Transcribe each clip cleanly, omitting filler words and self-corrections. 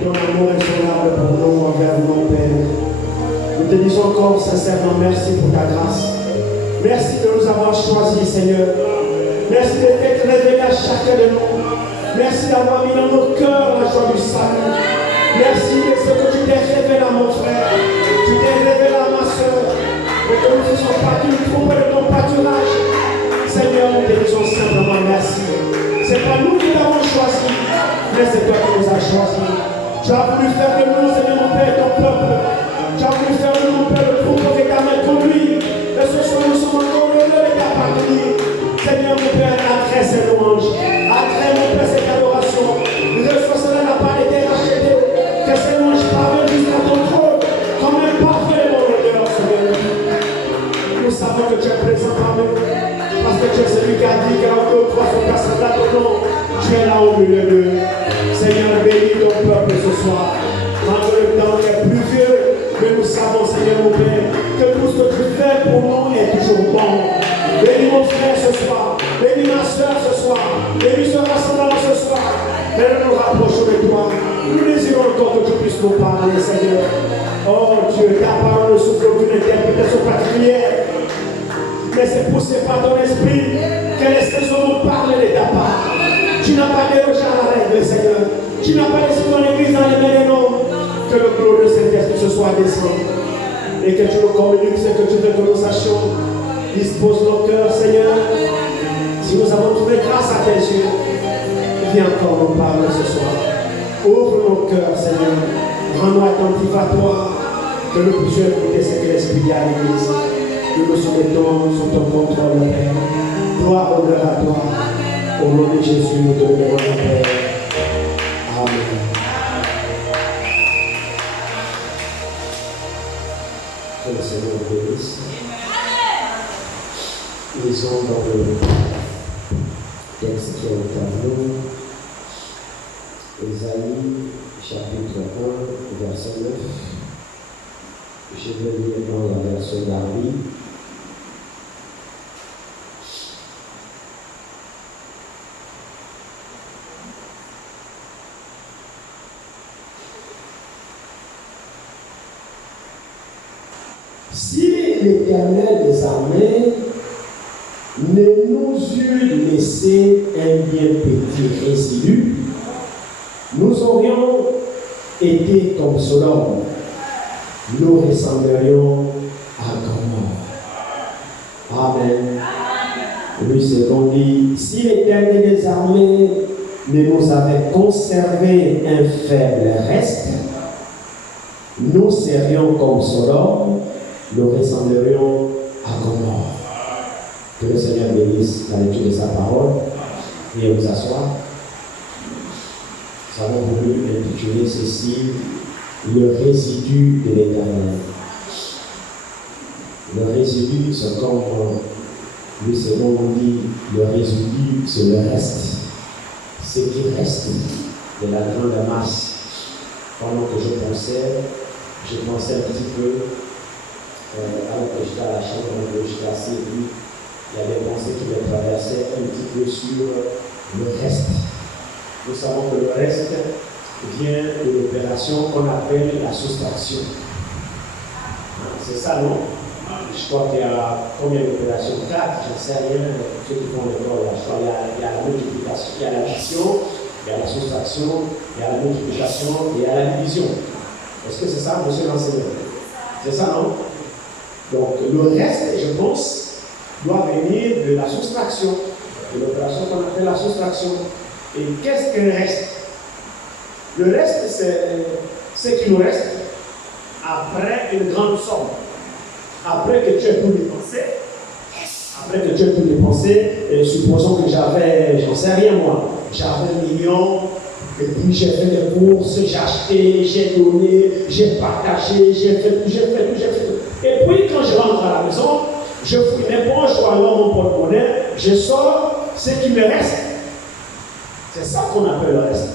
ton amour insondable pour nous envers mon Père. Nous te disons encore sincèrement merci pour ta grâce. Merci de nous avoir choisis, Seigneur. Merci de t'être révélé à chacun de nous. Merci d'avoir mis dans nos cœurs la joie du salut. Merci de ce que tu t'es révélé à mon frère. Tu t'es révélé à ma soeur. Et que nous ne faisons pas du trouble de ton pâturage. Seigneur, nous te disons simplement merci. Ce n'est pas nous qui l'avons choisi, mais c'est toi qui nous as choisis. Tu as voulu faire de nous, Seigneur mon Père, ton peuple. Tu as voulu faire de nous, Père, le troupeau que ta main conduit. Et ce soir, nous sommes encore heureux de t'appartenir. Seigneur mon Père, agrée ces louanges. Agrée mon Père cette adoration. Reçois cela n'a pas été racheté. Que ces louanges parviennent jusqu'à ton trône. Comme un parfait dans l'odeur, Seigneur. Nous savons que tu es présent parmi nous. Parce que tu es celui qui a dit qu'il y a encore trois sont placés à ton nom. Tu es là au milieu d'eux. Seigneur, bénis ton peuple ce soir. Malgré le temps qui est pluvieux, mais nous savons, Seigneur mon Père, que tout ce que tu fais pour nous est toujours bon. Bénis mon frère ce soir. Bénis ma soeur ce soir. Bénis ce rassemblement ce soir. Mais nous nous rapprochons de toi. Nous désirons encore que tu puisses nous parler, Seigneur. Oh Dieu, ta parole ne souffre aucune interprétation particulière. Mais c'est poussé par ton esprit que les saisons nous parlent de ta part. Tu n'as pas dérogé à la règle, Seigneur. Tu n'as pas laissé ton église dans les mains des hommes. Que le gloire de cet esprit ce soit descendu. Et que tu nous communiques ce que tu veux que nous sachions. Dispose nos cœurs, Seigneur. Si nous avons trouvé grâce à tes yeux, viens encore nous parler ce soir. Ouvre nos cœurs, Seigneur. Rends-nous attentifs à toi. Que nous puissions écouter ce que l'Esprit dit à l'église. Nous nous soumettons sous ton contrôle, Père. Gloire, honneur à toi. Au nom de Jésus, nous te demandons, Père. Amen. Que le Seigneur vous bénisse. Lisons dans le texte qui est au tableau. Ésaïe, chapitre 1, verset 9. Je vais lire dans la version d'Arby. Si l'Éternel des armées ne nous eût laissé un bien petit résidu, nous aurions été comme Sodome. Nous ressemblerions à Gomorrhe. Amen. Le second dit, si l'Éternel des armées ne nous avait conservé un faible reste, nous serions comme Sodome, nous ressemblerions à Gomorrhe. Que le Seigneur bénisse la lecture de sa parole et vous asseoir. Nous avons voulu intituler ceci le résidu de l'Éternel. Le résidu, c'est comme le second dit, le résidu, c'est le reste. Ce qui reste de la grande masse. Pendant que je pensais un petit peu, alors que j'étais à la chambre, alors que j'étais assis, et puis il y a des pensées qui me traversaient un petit peu sur le reste. Nous savons que le reste vient de l'opération qu'on appelle la soustraction. C'est ça, non? Je crois qu'il y a combien d'opérations? 4, j'en sais rien. Ceux qui font l'école, il y a la multiplication, il y a l'addition, il y a la soustraction, il y a la multiplication et il y a la division. Est-ce que c'est ça, monsieur l'enseignant? C'est ça, non? Donc, le reste, je pense, doit venir de la soustraction, de l'opération qu'on appelle la soustraction. Et qu'est-ce que le reste? Le reste, c'est ce qui nous reste après une grande somme. Après que tu aies tout dépensé, supposons que j'avais, j'en sais rien moi, j'avais 1 million, et puis j'ai fait des courses, j'ai acheté, j'ai donné, j'ai partagé, j'ai fait tout. Et puis quand je rentre à la maison, je fouille mes poches, je vois mon porte-monnaie, je sors ce qui me reste. C'est ça qu'on appelle le reste.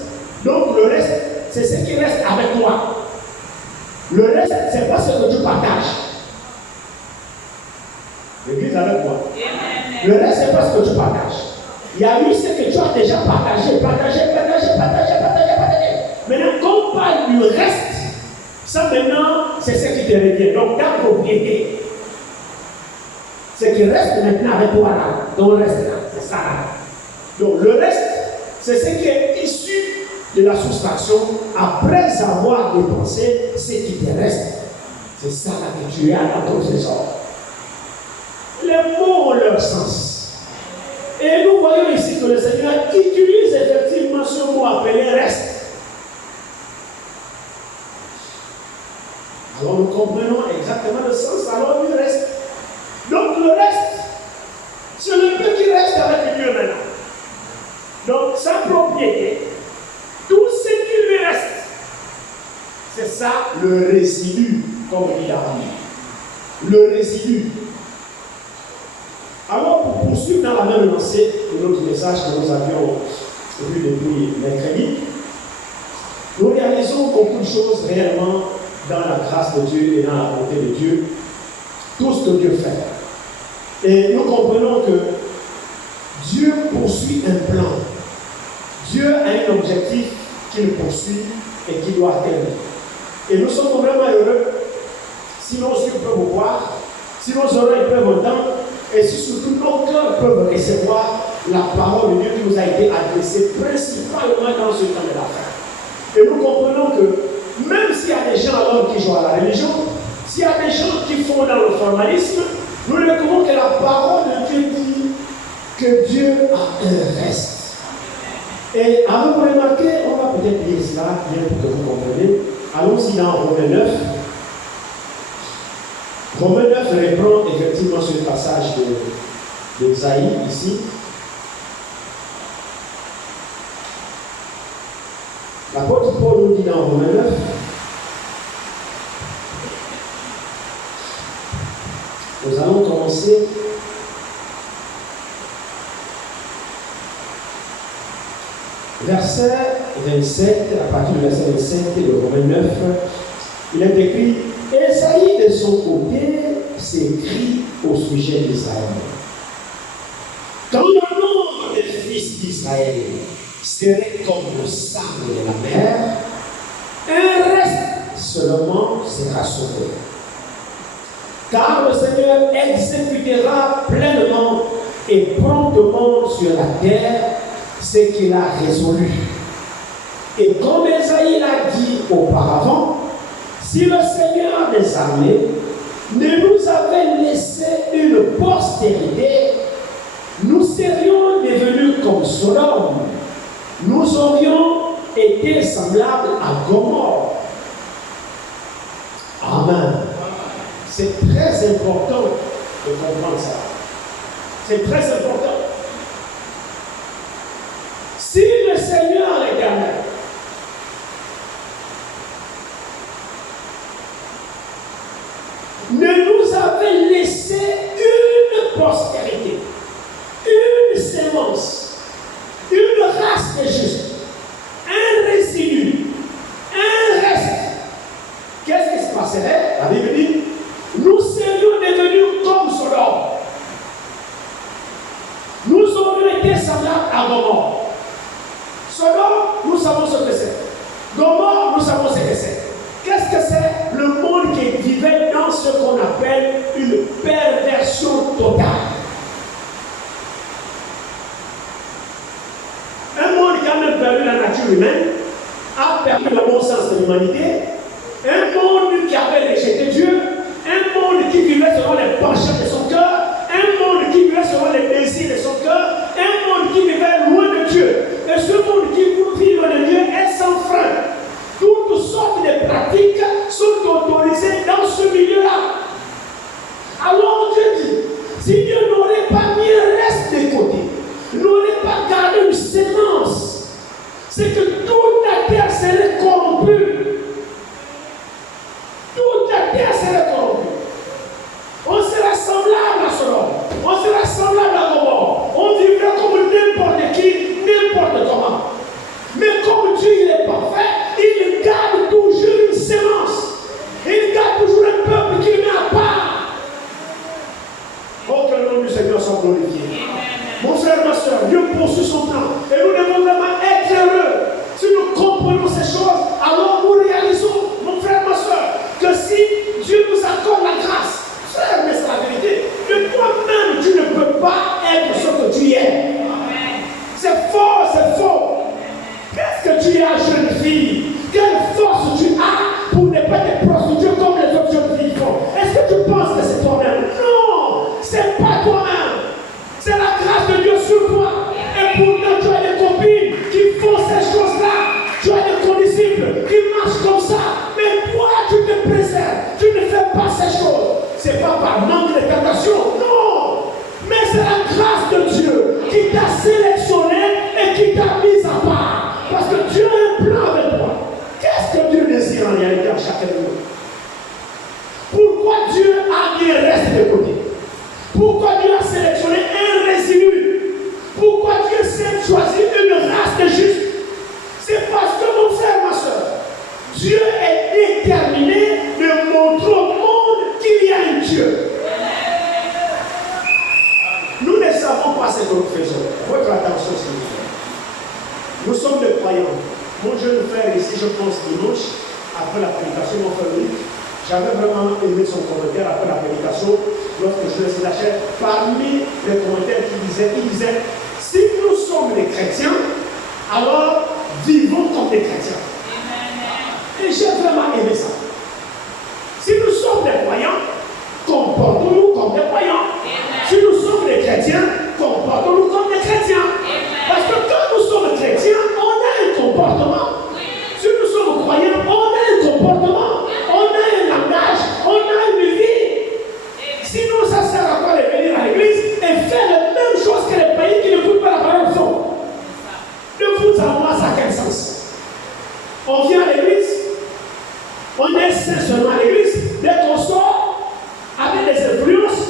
Donc le reste, c'est ce qui reste avec toi. Le reste, c'est pas ce que tu partages. L'église avec moi. Le reste, c'est pas ce que tu partages. Il y a eu ce que tu as déjà partagé. Maintenant, quand on parle du reste, ça maintenant, c'est ce qui te revient. Donc, ta propriété. Ce qui reste maintenant avec toi là, dans le reste là, c'est ça là. Donc, le reste, c'est ce qui est issu de la soustraction après avoir dépensé ce qui te reste. C'est ça là que tu as dans ton trésor. Les mots ont leur sens. Et nous voyons ici que le Seigneur utilise effectivement ce mot appelé reste. Alors nous comprenons exactement le sens alors du reste. Donc le reste, c'est le peu qui reste avec Dieu maintenant. Donc sa propriété, tout ce qui lui reste, c'est ça le résidu, comme dit David. Le résidu. Alors pour poursuivre dans la même lancée de notre message que nous avions vu depuis mercredi, nous réalisons beaucoup de choses réellement dans la grâce de Dieu et dans la volonté de Dieu, tout ce que Dieu fait. Et nous comprenons que Dieu poursuit un plan. Dieu a un objectif qu'il poursuit et qu'il doit atteindre. Et nous sommes vraiment heureux si nos yeux peuvent voir, si nos oreilles peuvent entendre, et si surtout nos cœurs peuvent recevoir la parole de Dieu qui nous a été adressée principalement dans ce temps de la fin. Et nous comprenons que même s'il y a des gens alors qui jouent à la religion, s'il y a des gens qui font dans le formalisme, nous découvrons que la parole de Dieu dit que Dieu a un reste. Et avant de remarquer, on va peut-être lire cela bien pour que vous compreniez. Allons-y dans Romains 9. Romains 9 reprend effectivement ce passage d'Ésaïe ici. L'apôtre Paul nous dit dans Romains 9, nous allons commencer verset 27, à partir du verset 27 de Romains 9, il est écrit: Ésaïe de son côté s'écrit au sujet d'Israël. Quand le nombre des fils d'Israël serait comme le sable de la mer, un reste seulement sera sauvé. Car le Seigneur exécutera pleinement et promptement sur la terre ce qu'il a résolu. Et comme Ésaïe l'a dit auparavant, si le Seigneur des armées ne nous avait laissé une postérité, nous serions devenus comme Sodome. Nous aurions été semblables à Gomorrhe. Amen. C'est très important de comprendre ça. C'est très important. Si le Seigneur éternel ne nous avait laissé une postérité, une sémence, une race de justes, un résidu, un reste, qu'est-ce qui se passerait? La Bible dit, nous serions devenus comme Sodome. Nous aurions été semblables à Gomorrhe. Sodome, nous savons ce que c'est. Gomorrhe, nous savons ce que c'est. Qu'est-ce que c'est? Le monde qui vivait dans ce qu'on appelle une perversion totale. Un monde qui a même perdu la nature humaine, a perdu le bon sens de l'humanité. Un monde qui avait rejeté Dieu. Un monde qui vivait selon les penchants de son cœur. Un monde qui vivait selon les désirs de son cœur. Un monde qui vivait loin de Dieu. Et ce monde qui vit loin de Dieu est sans frein. Toutes sortes de pratiques sont autorisées dans ce milieu-là. Alors Dieu dit, si Dieu n'aurait pas mis un reste de côté, n'aurait pas gardé une sémence, c'est que toute la terre serait corrompue. en réalité à chacun de nous. Pourquoi Dieu a mis un reste de côté? Pourquoi Dieu a sélectionné un résidu? Pourquoi Dieu s'est choisi une race de justes? C'est parce que, mon frère, ma soeur, Dieu est déterminé de montrer au monde qu'il y a un Dieu. Nous ne savons pas ce que nous faisons. Votre attention, s'il vous plaît. Nous sommes des croyants. Mon jeune frère ici, je pense dimanche, après la prédication, mon frère Louis, j'avais vraiment aimé son commentaire après la prédication, lorsque je le lâchais. Parmi les commentaires qu'il disait, si nous sommes des chrétiens, alors vivons comme des chrétiens. Et j'ai vraiment aimé ça. Si nous sommes des croyants, comportons-nous comme des croyants. Si nous sommes des chrétiens, comportons-nous comme des chrétiens. Parce que quand nous sommes chrétiens, on a un comportement. Si nous sommes croyants, on a un comportement. On a un langage, on a une vie. Sinon, ça sert à quoi de venir à l'église et faire la même chose que les pays qui n'écoutent pas la parole font. De vous à moi, ça a quel sens? On vient à l'église, on est saint seulement à l'église, dès qu'on sort, avec des influences,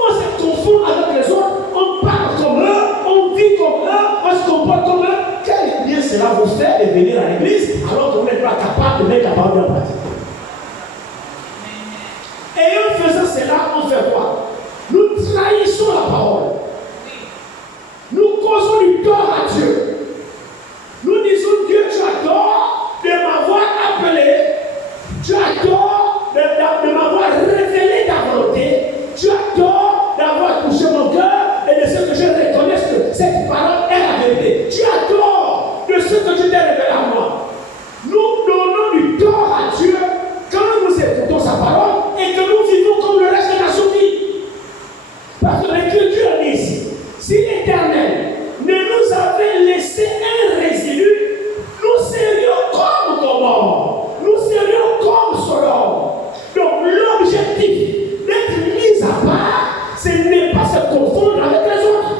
on se confond avec les autres, on parle comme eux, on vit comme eux, on se comporte comme eux. Quel bien cela vous fait de venir à l'église alors que vous n'êtes pas capable de mettre la parole en pratique? Et en faisant cela, on fait quoi? Nous trahissons la parole. Nous causons du tort à Dieu. Nous disons, Dieu, tu as tort de m'avoir appelé. Tu as tort de m'avoir révélé ta volonté. Tu as tort d'avoir touché mon cœur et de ce que je reconnaisse que cette parole est la vérité. Tu as tort de ce que tu t'es révélé à moi. Nous donnons du tort à Dieu quand nous écoutons sa parole et que nous vivons comme le reste des nations vivent. Parce que l'Écriture dit ici, si l'Éternel ne nous avait laissé un résidu, nous serions comme Gomorrhe, nous serions comme Sodome. Donc l'objectif d'être mis à part, ce n'est pas se confondre avec les autres.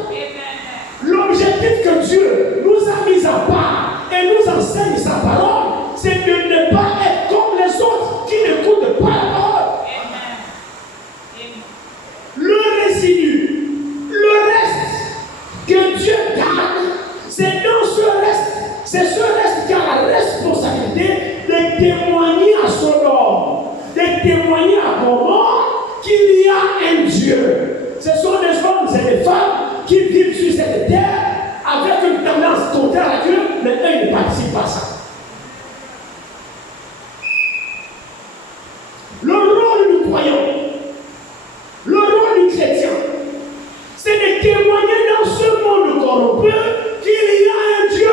L'objectif que Dieu nous a mis à part et nous enseigne sa parole, c'est de ne pas être comme les autres qui n'écoutent pas la parole. Le résidu, le reste que Dieu garde, c'est dans ce reste, c'est ce reste qui a la responsabilité de témoigner à Sodome, de témoigner à Gomorrhe qu'il y a un Dieu. Ce sont des hommes et des femmes qui vivent sur cette terre avec une tendance contraire à Dieu, mais eux ils ne participent pas à ça. Le rôle du croyant, le rôle du chrétien, c'est de témoigner dans ce monde corrompu qu'il y a un Dieu.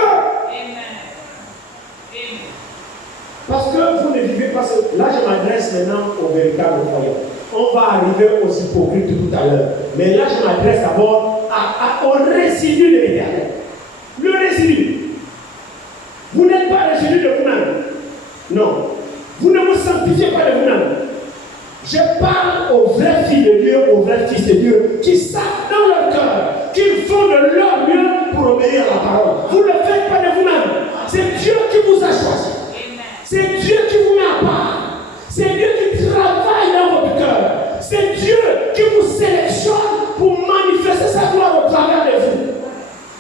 Parce que vous ne vivez pas ce... Là, je m'adresse maintenant aux véritables croyants. On va arriver aux hypocrites tout à l'heure. Mais là, je m'adresse d'abord au résidu de l'Éternel. Le résidu. Vous n'êtes pas résidu de vous-même. Non. Vous ne vous sanctifiez pas de vous-même. Je parle aux vrais filles de Dieu, aux vrais fils de Dieu, qui savent dans leur cœur qu'ils font de leur mieux pour obéir à la parole. Vous ne le faites pas de vous-même. C'est Dieu qui vous a choisi. C'est Dieu qui vous met à part. C'est Dieu qui travaille dans votre cœur. C'est Dieu qui vous sélectionne pour manifester sa gloire au travers de vous.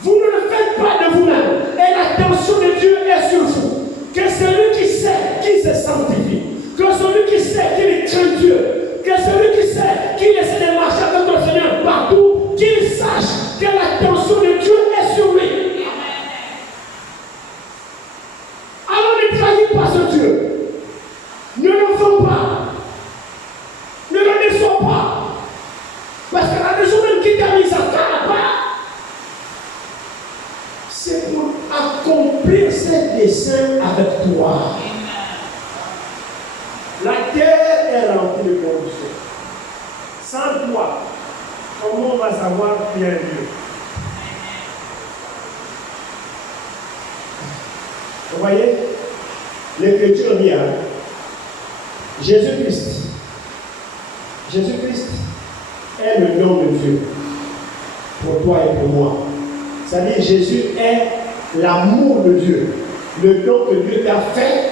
Vous ne le faites pas de vous-même. Et l'attention de Dieu est sur vous. Que celui qui sait qui se sanctifie, que celui qui sait qu'il craint Dieu, que celui qui sait qu'il essaie de marcher avec le Seigneur partout, qu'il sache que l'attention de Dieu est sur lui. Alors ne trahis pas ce Dieu. Ne le fais pas. Ne le déçois pas. Parce que la raison même qui t'a mis à part, c'est pour accomplir ses desseins avec toi. La terre est remplie de corruption. Sans toi, comment on va savoir qu'il y a un Dieu? Vous voyez? L'Écriture dit, Jésus-Christ est le nom de Dieu pour toi et pour moi. C'est-à-dire Jésus est l'amour de Dieu, le don que Dieu t'a fait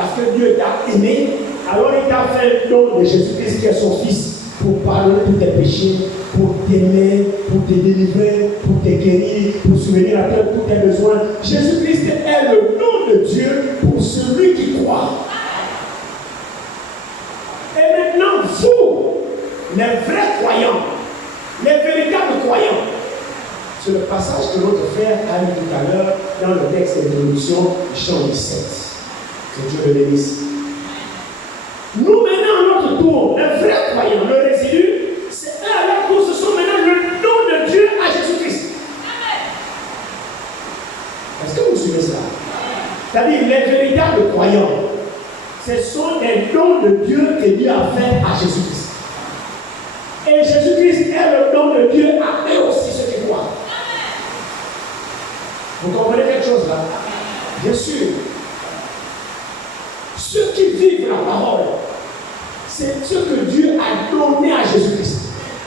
parce que Dieu t'a aimé, alors il t'a fait le don de Jésus-Christ qui est son Fils pour pardonner tous tes péchés, pour t'aimer, pour te délivrer, pour te guérir, pour souvenir à toi tous tes besoins. Jésus-Christ est le nom de Dieu pour celui qui croit. Et maintenant, vous, les vrais croyants, les véritables croyants, c'est le passage que notre frère a lu tout à l'heure dans le texte d'introduction, Jean 17. Que Dieu le bénisse. Nous, maintenant, à notre tour, les vrais croyants, le résidu, c'est eux à leur tour, ce sont maintenant le nom de Dieu à Jésus-Christ. Est-ce que vous suivez cela? C'est-à-dire, les véritables croyants, ce sont des dons de Dieu que Dieu a fait à Jésus-Christ. Et Jésus-Christ est le don de Dieu à eux aussi, ceux qui croient. Vous comprenez quelque chose là? Bien sûr. Ceux qui vivent la parole, c'est ce que Dieu a donné à Jésus-Christ.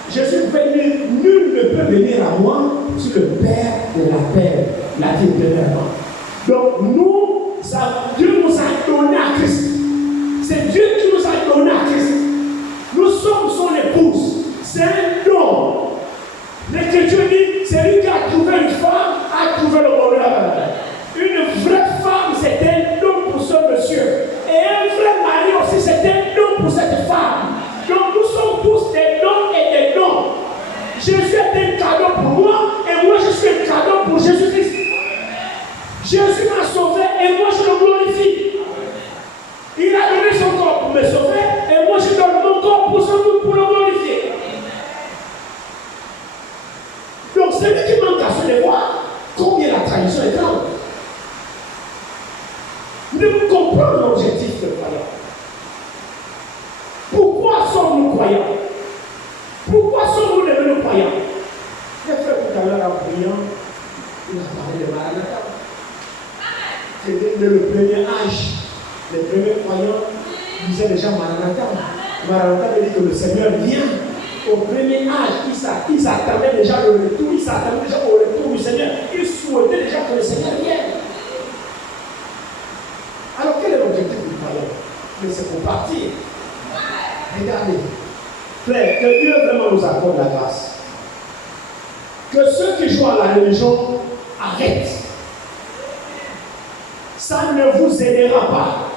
Jésus veut dire, nul ne peut venir à moi si le Père de la paix l'a dit premièrement. Donc nous, Dieu nous a donné à Christ. C'est Dieu qui nous a donné à Christ. Nous sommes son épouse. C'est un don. L'Écriture dit, c'est lui qui a trouvé une femme, a trouvé le bonheur. Une vraie femme, c'est un don pour ce monsieur. Et un vrai mari aussi, c'est un don pour cette femme. Donc nous sommes tous des dons et des dons. Jésus est un cadeau pour moi et moi je suis un cadeau pour Jésus-Christ. Jésus m'a sauvé et moi je le glorifie. Il a donné son corps pour me sauver et moi je donne mon corps pour le glorifier. Donc celui qui manque à se voir combien la trahison est grande. Nous comprenons l'objectif de croyant. Pourquoi sommes-nous croyants? Pourquoi sommes-nous devenus croyants? J'ai fait tout à l'heure en priant, il a parlé de Maranatha. C'était le premier âge. Les premiers croyants disaient déjà Maranatha. Maranatha veut dire que le Seigneur vient. Au premier âge, ils attendaient déjà le retour, ils s'attendaient déjà au retour du Seigneur. Ils souhaitaient déjà que le Seigneur vienne. Alors quel est l'objectif du croyant? Mais c'est pour partir. Regardez. Frère, que Dieu vraiment nous accorde la grâce. Que ceux qui jouent à la religion arrêtent. Ça ne vous aidera pas.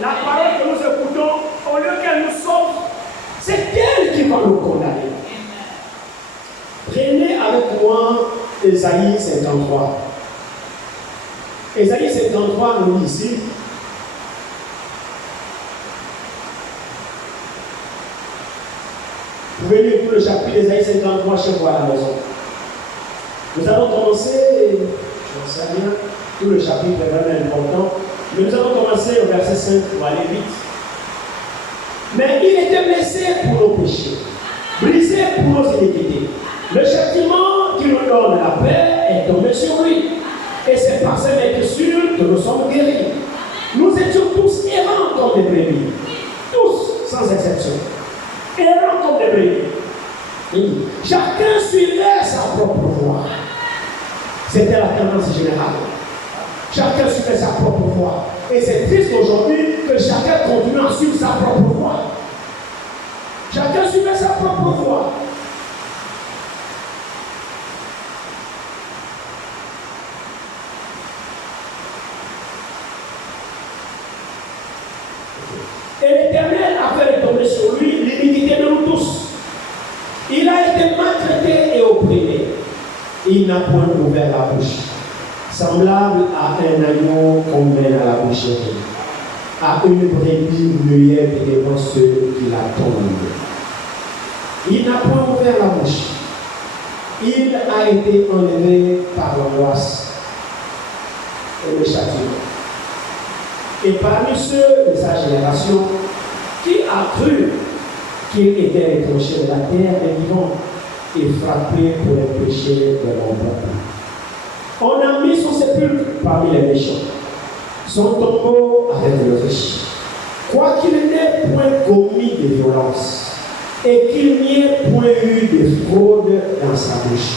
La parole que nous écoutons, au lieu qu'elle nous sauve, c'est elle qui va nous condamner. Prenez avec moi Ésaïe 53. Ésaïe 53 nous dit ici. Vous pouvez lire tout le chapitre d'Ésaïe 53 chez vous à la maison. Nous allons commencer, je ne sais rien, tout le chapitre est vraiment important, mais nous allons commencer au verset 5 pour aller vite. Mais il était blessé pour nos péchés, brisé pour nos iniquités. Le châtiment qui nous donne la paix est tombé sur lui. Et c'est par ses blessures que nous sommes guéris. Nous étions tous errants comme des brebis. Tous, sans exception. Errants comme des brebis. Chacun suivait sa propre voie. C'était la tendance générale. Chacun suivait sa propre voie. Et c'est triste aujourd'hui que chacun continue à suivre sa propre voie. Chacun suivait sa propre voie. Et l'Éternel a fait retomber sur lui l'iniquité de nous tous. Il a été maltraité et opprimé. Il n'a point ouvert la bouche. Semblable à un agneau qu'on mène à la boucherie, à une brebis muette devant ceux qui l'attendent. Il n'a point ouvert la bouche. Il a été enlevé par l'angoisse et le châtiment. Et parmi ceux de sa génération, qui a cru qu'il était étranger de la terre des vivants et frappé pour les péchés de mon peuple? On a mis son sépulcre parmi les méchants, son tombeau avec le riche. Quoiqu'il n'ait point commis de violence et qu'il n'y ait point eu de fraude dans sa bouche,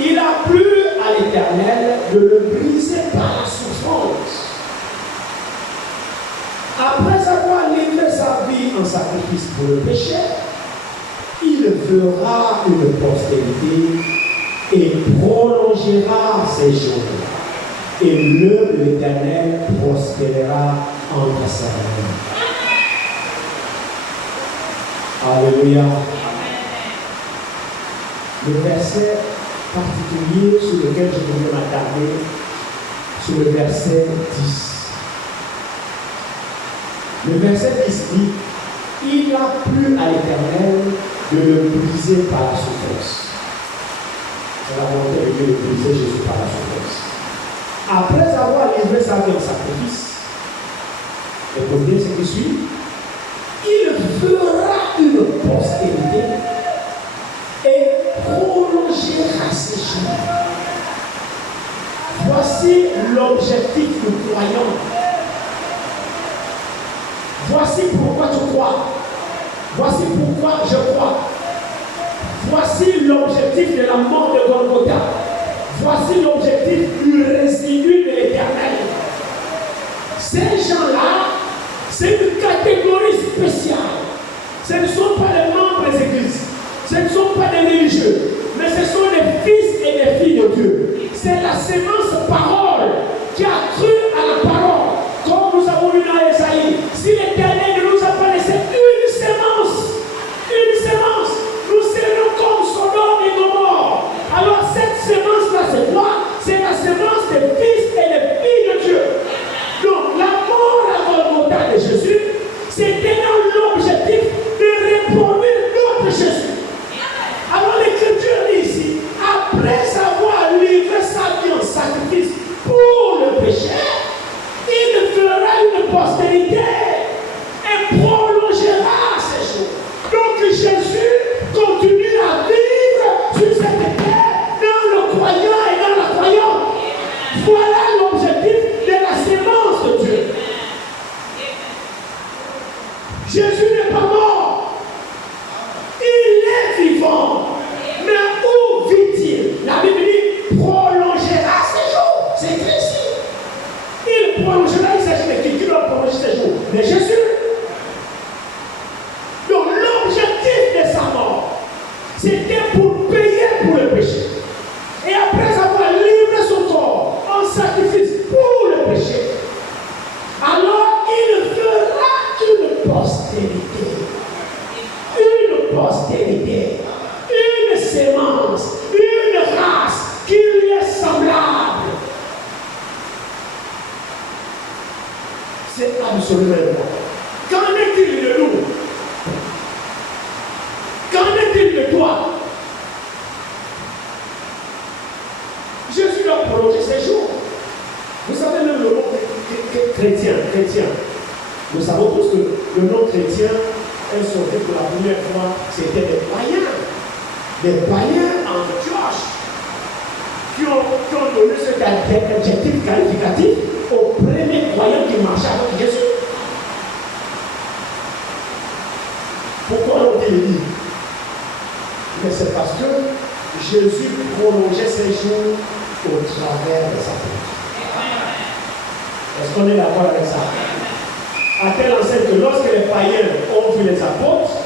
il a plu à l'Éternel de le briser par la souffrance Après avoir livré sa vie en sacrifice pour le péché, il fera une postérité et prolongera ses jours. Et l'Éternel prospérera entre sa main. Alléluia. Le verset particulier sur lequel je voudrais m'attarder, sur le verset 10. Le verset 10 dit: il a plu à l'Éternel de le briser par la souffrance. C'est la volonté de Dieu de briser Jésus par la souffrance. Après avoir livré sa vie en sacrifice, écoutez ce qui suit: il fera une postérité et prolongera ses jours. Voici l'objectif du croyant. Voici pourquoi tu crois. Voici pourquoi je crois. Voici l'objectif de la mort de Golgotha. Voici l'objectif du résidu de l'Éternel. Ces gens-là, c'est une catégorie spéciale. Ce ne sont pas les membres des églises. Ce ne sont pas des religieux. Mais ce sont des fils et des filles de Dieu. C'est la sémence parole qui a cru à la parole. Comme nous avons vu dans Esaïe, si l'Éternel ne nous a pas laissé une sémence, nous serions comme Sodome et Gomorrhe. Alors cette sémence-là, c'est quoi? C'est la sémence des fils et des filles de Dieu. Donc la mort à Golgotha de Jésus, c'était dans l'objectif de reproduire notre Jésus. Alors l'Écriture dit ici, après avoir livré sa vie en sacrifice pour le péché, il fera une postérité et prolongera ses jours. Donc Jésus continue à vivre sur cette terre dans le croyant et dans la croyante. Voilà l'objectif de la sémence de Dieu. Jésus n'est pas mort. Il est vivant. Mais où vit-il? La Bible dit prolongera ses jours. C'est écrit ici. Il prolongera, il s'agit de qui doit prolonger ses jours? Mais Jésus. Donc l'objectif de sa mort, c'était pour payer pour le péché. Et après avoir livré son corps en sacrifice pour le péché, alors il fera une postérité. Une postérité. Une sémence. Une race qui lui est semblable. C'est absolument vrai. Qu'en est-il de nous? Qu'en est-il de toi? Jésus doit prolonger ses jours. Vous savez même le mot chrétien. Nous savons tous que le nom chrétien est sorti pour la première fois, c'était des païens. Des païens en Antioche qui ont donné cet adjectif qualificatif aux premiers croyants qui marchaient avec Jésus. Pourquoi l'ont-ils dit? Mais c'est parce que Jésus prolongeait ses jours au travers des apôtres. Est-ce qu'on est d'accord avec ça? À telle enseigne que lorsque les païens ont vu les apôtres,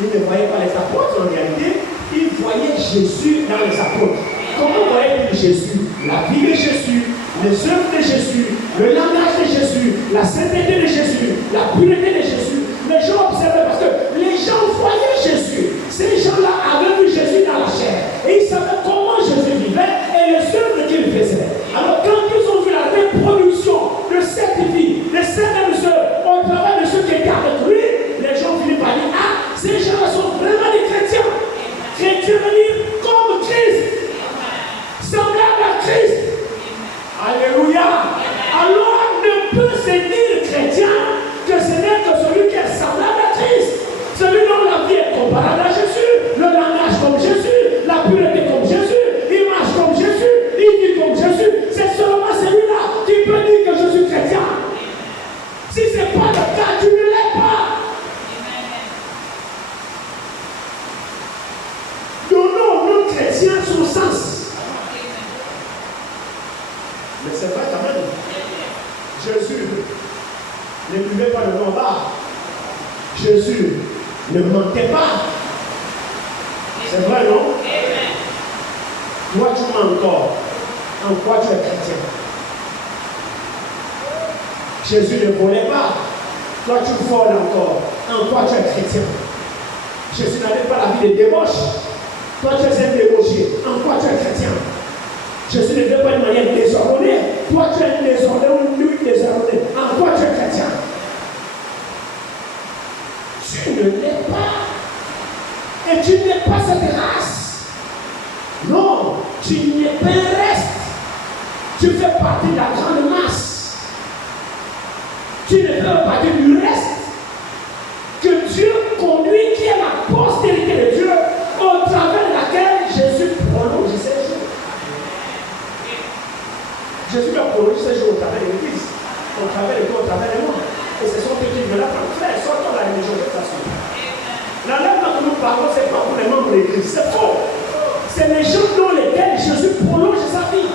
ils ne voyaient pas les apôtres en réalité, ils voyaient Jésus dans les apôtres. Comment voyaient-ils Jésus? La vie de Jésus, les œuvres de Jésus, le langage de Jésus, la sainteté de Jésus, la pureté de Jésus. Les gens observaient parce que les gens voyaient Jésus. Ces gens-là avaient vu Jésus dans la chair. Et ils savaient comment Jésus vivait et les œuvres qu'il faisait. Alors quand ils ont vu la reproduction de cette vie, de cette même œuvre, au travers de ceux qui étaient avec lui, les gens finissent par dire: ah, ces gens-là sont vraiment des chrétiens. Chrétiens veut dire comme Christ, semblable à Christ. Alléluia. Alors on ne peut se dire chrétien que ce n'est que celui qui est semblable à Christ. Celui dont la vie est comparable à Jésus, le langage comme Jésus, la pureté comme Jésus, l'image comme Jésus, il vit comme Jésus. C'est seulement celui-là qui peut dire que je suis chrétien. Si ce n'est pas le cas, tu ne l'es pas. Donnons aux chrétiens son sens. Mais c'est vrai quand même. Jésus ne buvait pas le vin en bas. Jésus ne mentait pas. C'est vrai, non? Toi, tu mens encore. En quoi tu es chrétien? Jésus ne volait pas. Toi, tu voles encore. En quoi tu es chrétien? Jésus n'avait pas la vie de débauche. Toi, tu es un débauché. En quoi tu es chrétien? Jésus ne veut pas une manière désordonnée. Toi, tu es un désordonné ou une nuit désordonnée. En quoi tu es chrétien? Tu ne l'es pas. Et tu n'es pas cette race. Non, tu n'es pas un reste. Tu fais partie de la grande masse. Tu ne fais pas partie du reste que Dieu conduit, qui est la postérité de Dieu, au travers de laquelle Jésus prolonge ses jours. Jésus va prolonger ses jours au travers de l'Église, au travers de toi, au travers de moi. Et ce sont eux qui veulent la frère, sortons de la religion de toute façon. L'enlèvement que nous parlons, ce n'est pas pour les membres de l'Église, c'est faux. C'est les gens dans lesquels Jésus prolonge sa vie.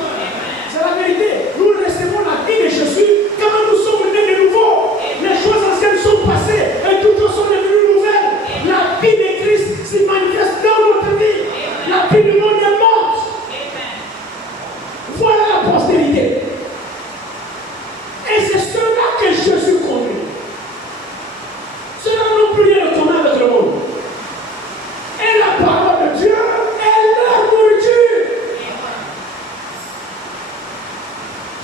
C'est la vérité. Nous recevons la vie de Jésus quand nous sommes nés de nouveau. Les choses anciennes sont passées et toutes choses sont devenues nouvelles. La vie de Christ se manifeste dans notre vie. La vie du monde est morte. Voilà la postérité. Et c'est cela que Jésus conduit. Cela n'a plus rien de commun avec le monde. Et la parole de Dieu est leur nourriture.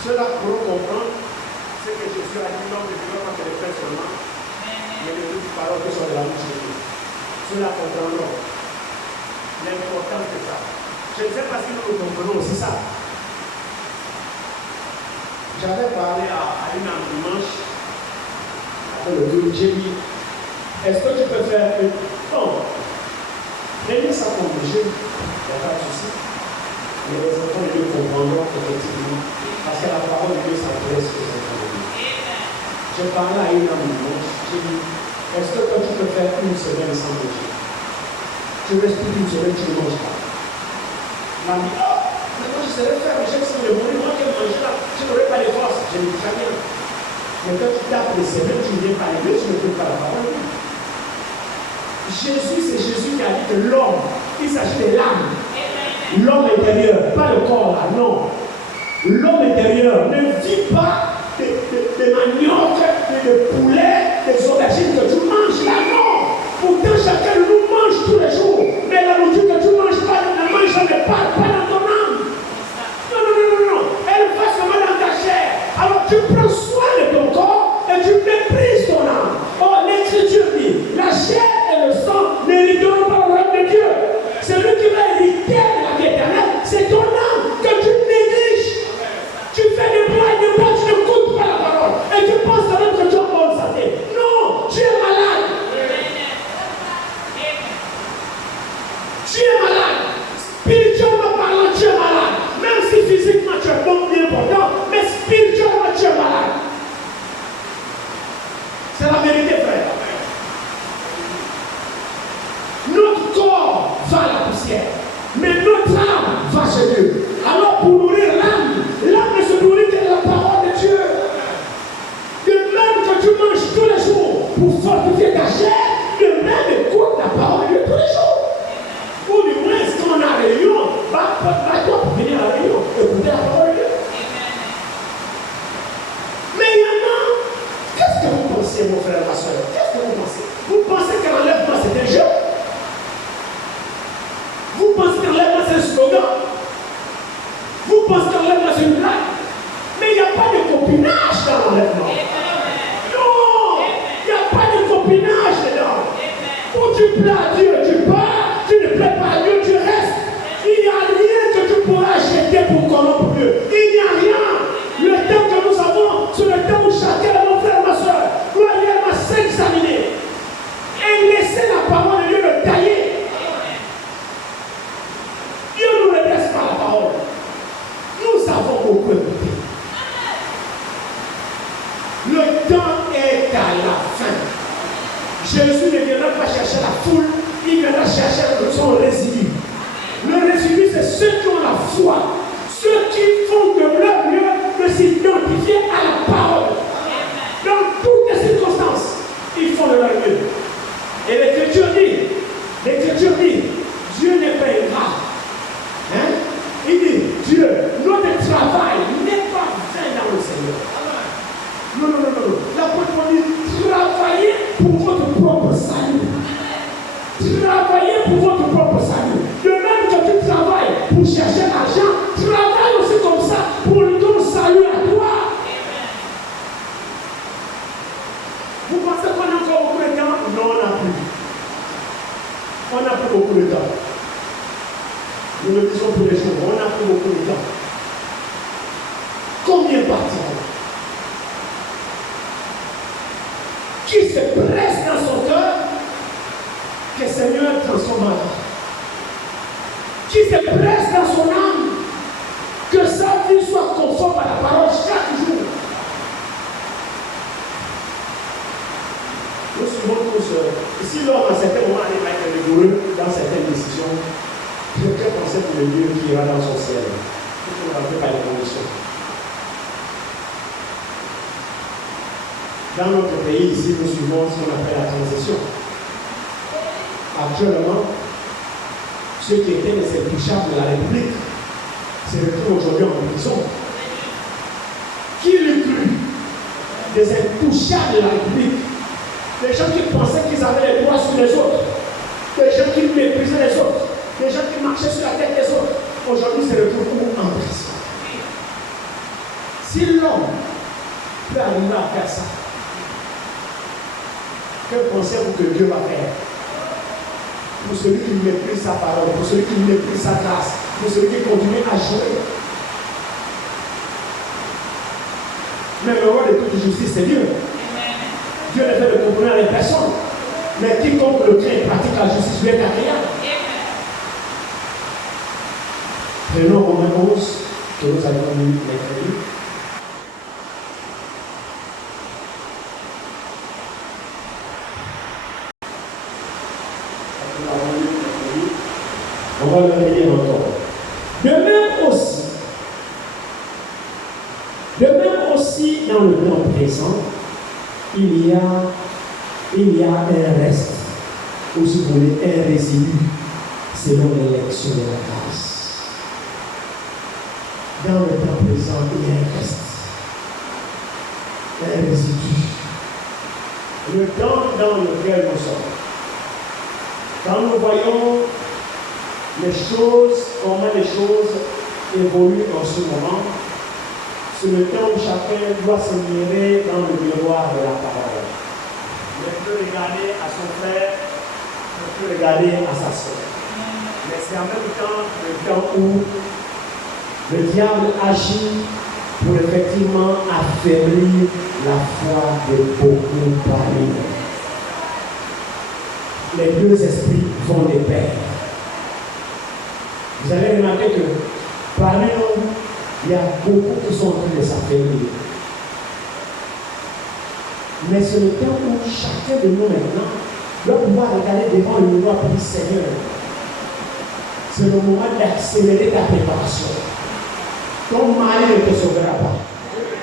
Cela pour comprendre ce que Jésus a dit, l'homme ne vivra pas que les faits seulement, mais de toutes les paroles qui sont de la bouche de Dieu. Cela comprendront l'importance de ça. Je ne sais pas si nous le comprenons aussi ça. J'avais parlé à une amie dimanche, après le Dieu, j'ai dit, est-ce que tu peux faire une... Bon, prenez ça comme le jeu, il n'y a pas de souci. Mais les enfants de Dieu comprendront effectivement, parce que la parole de Dieu s'adresse aux enfants de Dieu. Je parlais à une amie dimanche, j'ai dit, est-ce que toi tu peux faire une semaine sans manger? Tu restes une semaine, tu ne manges pas. Elle m'a dit, oh, maintenant je saurais faire, mais j'ai besoin de mourir, moi qui ai mangé là, je n'aurai pas de force. J'ai dit, très bien. Mais quand tu tapes les semaines, tu ne viens pas aimer, tu ne peux pas la parole. Jésus, c'est Jésus qui a dit que l'homme, il s'agit de l'âme. L'homme intérieur, pas le corps là, non. L'homme intérieur ne vit pas de manioc, de poulet, des aubergines que tu manges là, non. Pourtant, chacun de nous mange tous les jours. Mais la nourriture que tu manges pas, ne mange jamais pas dans ton âme. Non. Elle va seulement dans ta chair. Alors tu prends soin de ton corps et tu méprises ton âme. Oh, l'Écriture dit, la chair et le sang n'hériteront pas le royaume de Dieu. Celui qui va hériter la vie éternelle, c'est ton âme que tu négliges. Tu fais des bras et des bras, tu n'écoutes pas la parole. Et tu penses quand même que tu es en bonne santé. Non, tu es malade. Tu es malade. Spirituellement parlant, tu es malade. Même si physiquement tu es bon, bien portant, mais spirituellement tu es malade. C'est la vérité, frère. Notre corps va à la poussière, mais notre âme va chez Dieu. Alors pour nourrir l'âme ne se nourrit que de la parole de Dieu. De même que tu manges tous les jours pour fortifier ta chair, de même écoute la parole de Dieu tous les jours. Ou du moins, quand on a la réunion, va-toi pour venir à la réunion, écouter la parole de Dieu. Mais il y en a, qu'est-ce que vous pensez, mon frère, ma soeur? Qu'est-ce que vous pensez? Vous pensez que l'enlèvement c'est un jeu? Vous pensez que l'enlèvement c'est un slogan? Vous pensez que l'enlèvement c'est une blague? Mais il n'y a pas de copinage dans l'enlèvement. Non, il n'y a pas de copinage dedans. Où tu plais à Dieu, tu pars. Tu ne plais pas à Dieu, tu restes. Il n'y a rien que tu pourras acheter pour corrompre Dieu. Il n'y a rien. Le temps que nous avons, c'est le temps où chacun, mon frère, ma soeur, doit réellement s'examiner et laisser la parole de Dieu le tailler. Dieu ne nous laisse pas la parole. Nous avons beaucoup écouté. Le temps est à la fin. Jésus ne viendra pas chercher la foule, il viendra chercher son résidu. Le résidu, c'est ceux qui ont la foi, ceux qui font de leur mieux de s'identifier à la parole. Dans toutes les Dieu. Et l'Écriture dit, Dieu n'est pas ingrat. Hein? Il dit, Dieu, notre travail n'est pas vain dans le Seigneur. Non. L'apôtre Paul dit, travaillez pour votre propre salut. Travaillez pour votre propre salut. De même que tu travailles pour chercher l'argent, travaille aussi comme ça pour ton salut à toi. Vous pensez qu'on a encore beaucoup de temps? Non, on n'a plus. On n'a plus beaucoup de temps. Nous le disons tous les jours, on n'a plus beaucoup de temps. Combien partiront? Qui se presse dans son cœur que le Seigneur transforme la vie? Qui se presse dans son âme que sa vie soit conforme à la parole chaque jour? Nous suivons tous. Si l'homme à certains moments arrive à être rigoureux dans certaines décisions, je peux penser pour le Dieu qui ira dans son ciel. Il ne rappelle pas les conditions. Dans notre pays, ici, nous suivons ce qu'on appelle la transition. Actuellement, ceux qui étaient les intouchables de la République se retrouvent aujourd'hui en prison. Qui l'eût cru? Des intouchables de la République. Des gens qui pensaient qu'ils avaient les droits sur les autres. Des gens qui méprisaient les autres. Des gens qui marchaient sur la tête des autres. Aujourd'hui, se retrouvent en prison. Si l'homme peut arriver à faire ça, que pensez-vous que Dieu va faire? Pour celui qui méprise sa parole, pour celui qui méprise sa grâce, pour celui qui continue à jouer. Mais le roi de toute justice, c'est Dieu. Dieu ne fait de compromis avec personne. Mais quiconque le craint et pratique la justice lui est agréable. Prenons Romains 11, que nous avons lu mercredi. On va le relire encore. De même aussi, dans le temps présent, il y a un reste, ou si vous voulez, un résidu, selon l'élection de la grâce. Dans le temps présent, il y a un reste, un résidu. Le temps dans lequel nous sommes. Quand nous voyons les choses, comment les choses évoluent en ce moment, c'est le temps où chacun doit se mirer dans le miroir de la parole. Il peut regarder à son frère, il peut regarder à sa soeur. Mais c'est en même temps le temps où le diable agit pour effectivement affaiblir la foi de beaucoup parmi nous. Les deux esprits vont de pair. Vous allez remarquer que parmi nous, il y a beaucoup qui sont en train de s'affaiblir. Mais c'est le temps où chacun de nous maintenant doit pouvoir regarder devant le miroir pour dire Seigneur, c'est le moment d'accélérer ta préparation. Ton mari ne te sauvera pas.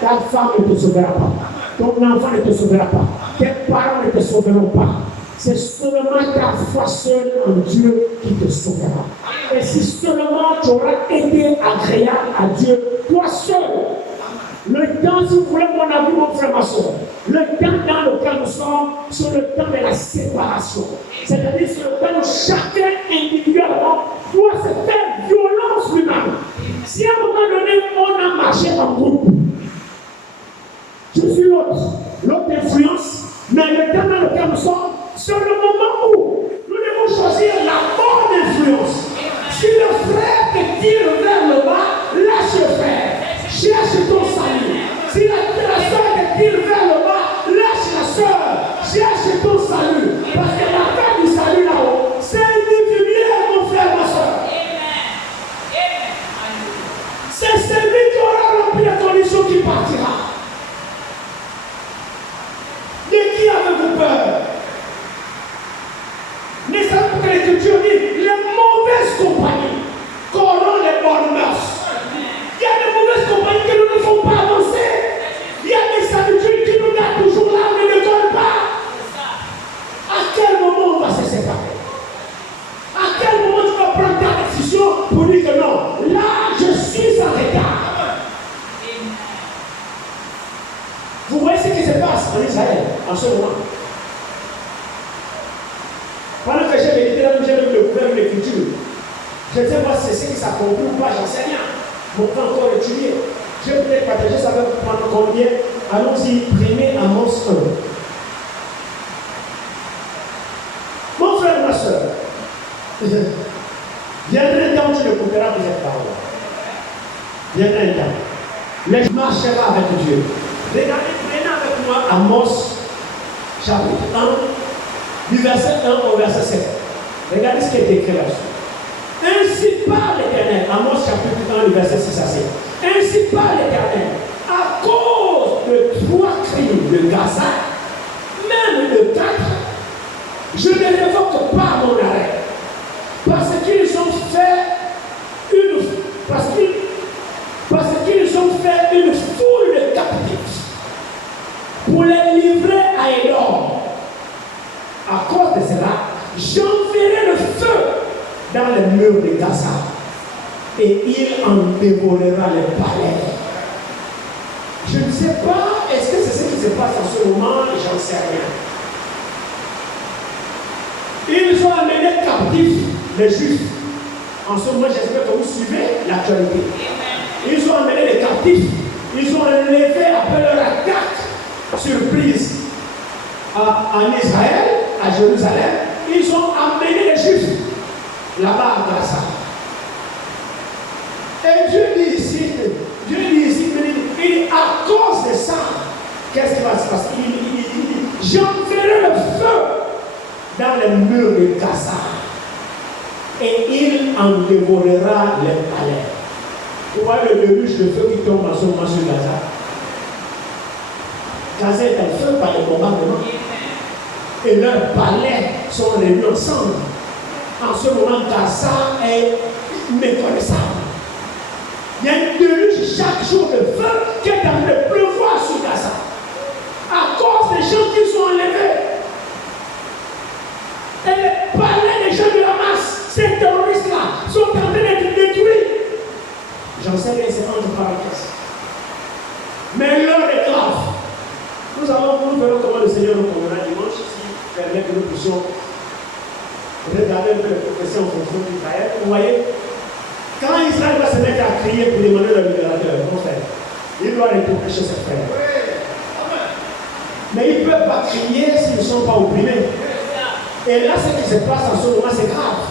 Ta femme ne te sauvera pas. Ton enfant ne te sauvera pas. Tes parents ne te sauveront pas. C'est seulement ta foi seule en Dieu qui te sauvera. Et si seulement tu auras été agréable à Dieu, toi seul, le temps, si vous voulez mon avis, mon frère, ma soeur, le temps dans lequel nous sommes, c'est le temps de la séparation. C'est-à-dire c'est le temps où chacun individuellement doit se faire violence lui-même. Si à un moment donné, on a marché en groupe, je suis l'autre influence, mais le temps dans lequel nous sommes, c'est le moment où nous devons choisir la bonne influence. Si le frère te tire vers le bas, lâche le frère. Cherche ton salut. Si la soeur te tire vers le bas, lâche la soeur. Cherche ton salut. Parce que la fin du salut là-haut, c'est individuel, mon frère, ma soeur. C'est celui qui aura rempli les conditions qui partira. De qui avez-vous peur? Mais ça veut que l'Écriture dit, les mauvaises compagnies corrompent les bonnes mœurs. Il y a des mauvaises compagnies qui ne nous font pas avancer. Il y a des habitudes qui nous gardent toujours là, on ne les donne pas. en ce moment. Pendant que j'ai médité, j'ai même découvert une écriture. Je ne sais pas si c'est ce qui s'accomplit ou pas, j'en sais rien. On peut encore étudier. Je vais peut-être partager ça avec vous pendant combien. Allons-y, 1er Amos 1. Mon frère, ma soeur, viendra un temps où tu écouteras de cette parole. Viendra un temps. Mais je marcherai avec Dieu. Regardez, prenez avec moi Amos, chapitre 1, du verset 1 au verset 7. Regardez ce qui est écrit là-dessus. Ainsi parle l'Éternel, Amos chapitre 1, du verset 6 à 7. Ainsi parle l'Éternel, à cause de 3 crimes de Gaza, même de 4, je ne révoque pas mon arrêt, parce qu'ils ont fait une foule de captifs pour les livrer à Édom. À cause de cela, j'enverrai le feu dans les murs de Gaza et il en dévorera les palais. Je ne sais pas, est-ce que c'est ce qui se passe en ce moment? J'en sais rien. Ils ont amené captifs les Juifs. En ce moment, j'espère que vous suivez l'actualité. Ils ont amené les captifs. Ils ont levé après leur attaque surprise en Israël, à Jérusalem. Ils ont amené les Juifs là-bas à Gaza. Et Dieu dit ici, il dit, à cause de ça, qu'est-ce qui va se passer? Il dit, j'enverrai le feu dans les murs de Gaza et il en dévorera les palais. Vous voyez le déluge de feu qui tombe en ce moment sur Gaza. Gaza est en feu par les bombardements. Et leurs palais sont réunis ensemble. En ce moment, Gaza est méconnaissable. Il y a une déluge chaque jour de feu qui est en train de pleuvoir sur Gaza. À cause des gens qui sont enlevés. Et les palais des gens de Hamas, ces terroristes-là, sont en train d'être détruits. J'en sais rien, c'est entre parenthèses. Mais l'heure est grave. Nous verrons comment le Seigneur nous conduira dimanche, si permet que nous puissions regarder un peu les prophéties en fonction d'Israël. Vous voyez, quand Israël va se mettre à crier pour demander le libérateur, comment faire? Il doit retourner chez ses frères. Mais ils ne peuvent pas crier s'ils ne sont pas opprimés. Et là, ce qui se passe en ce moment, c'est grave.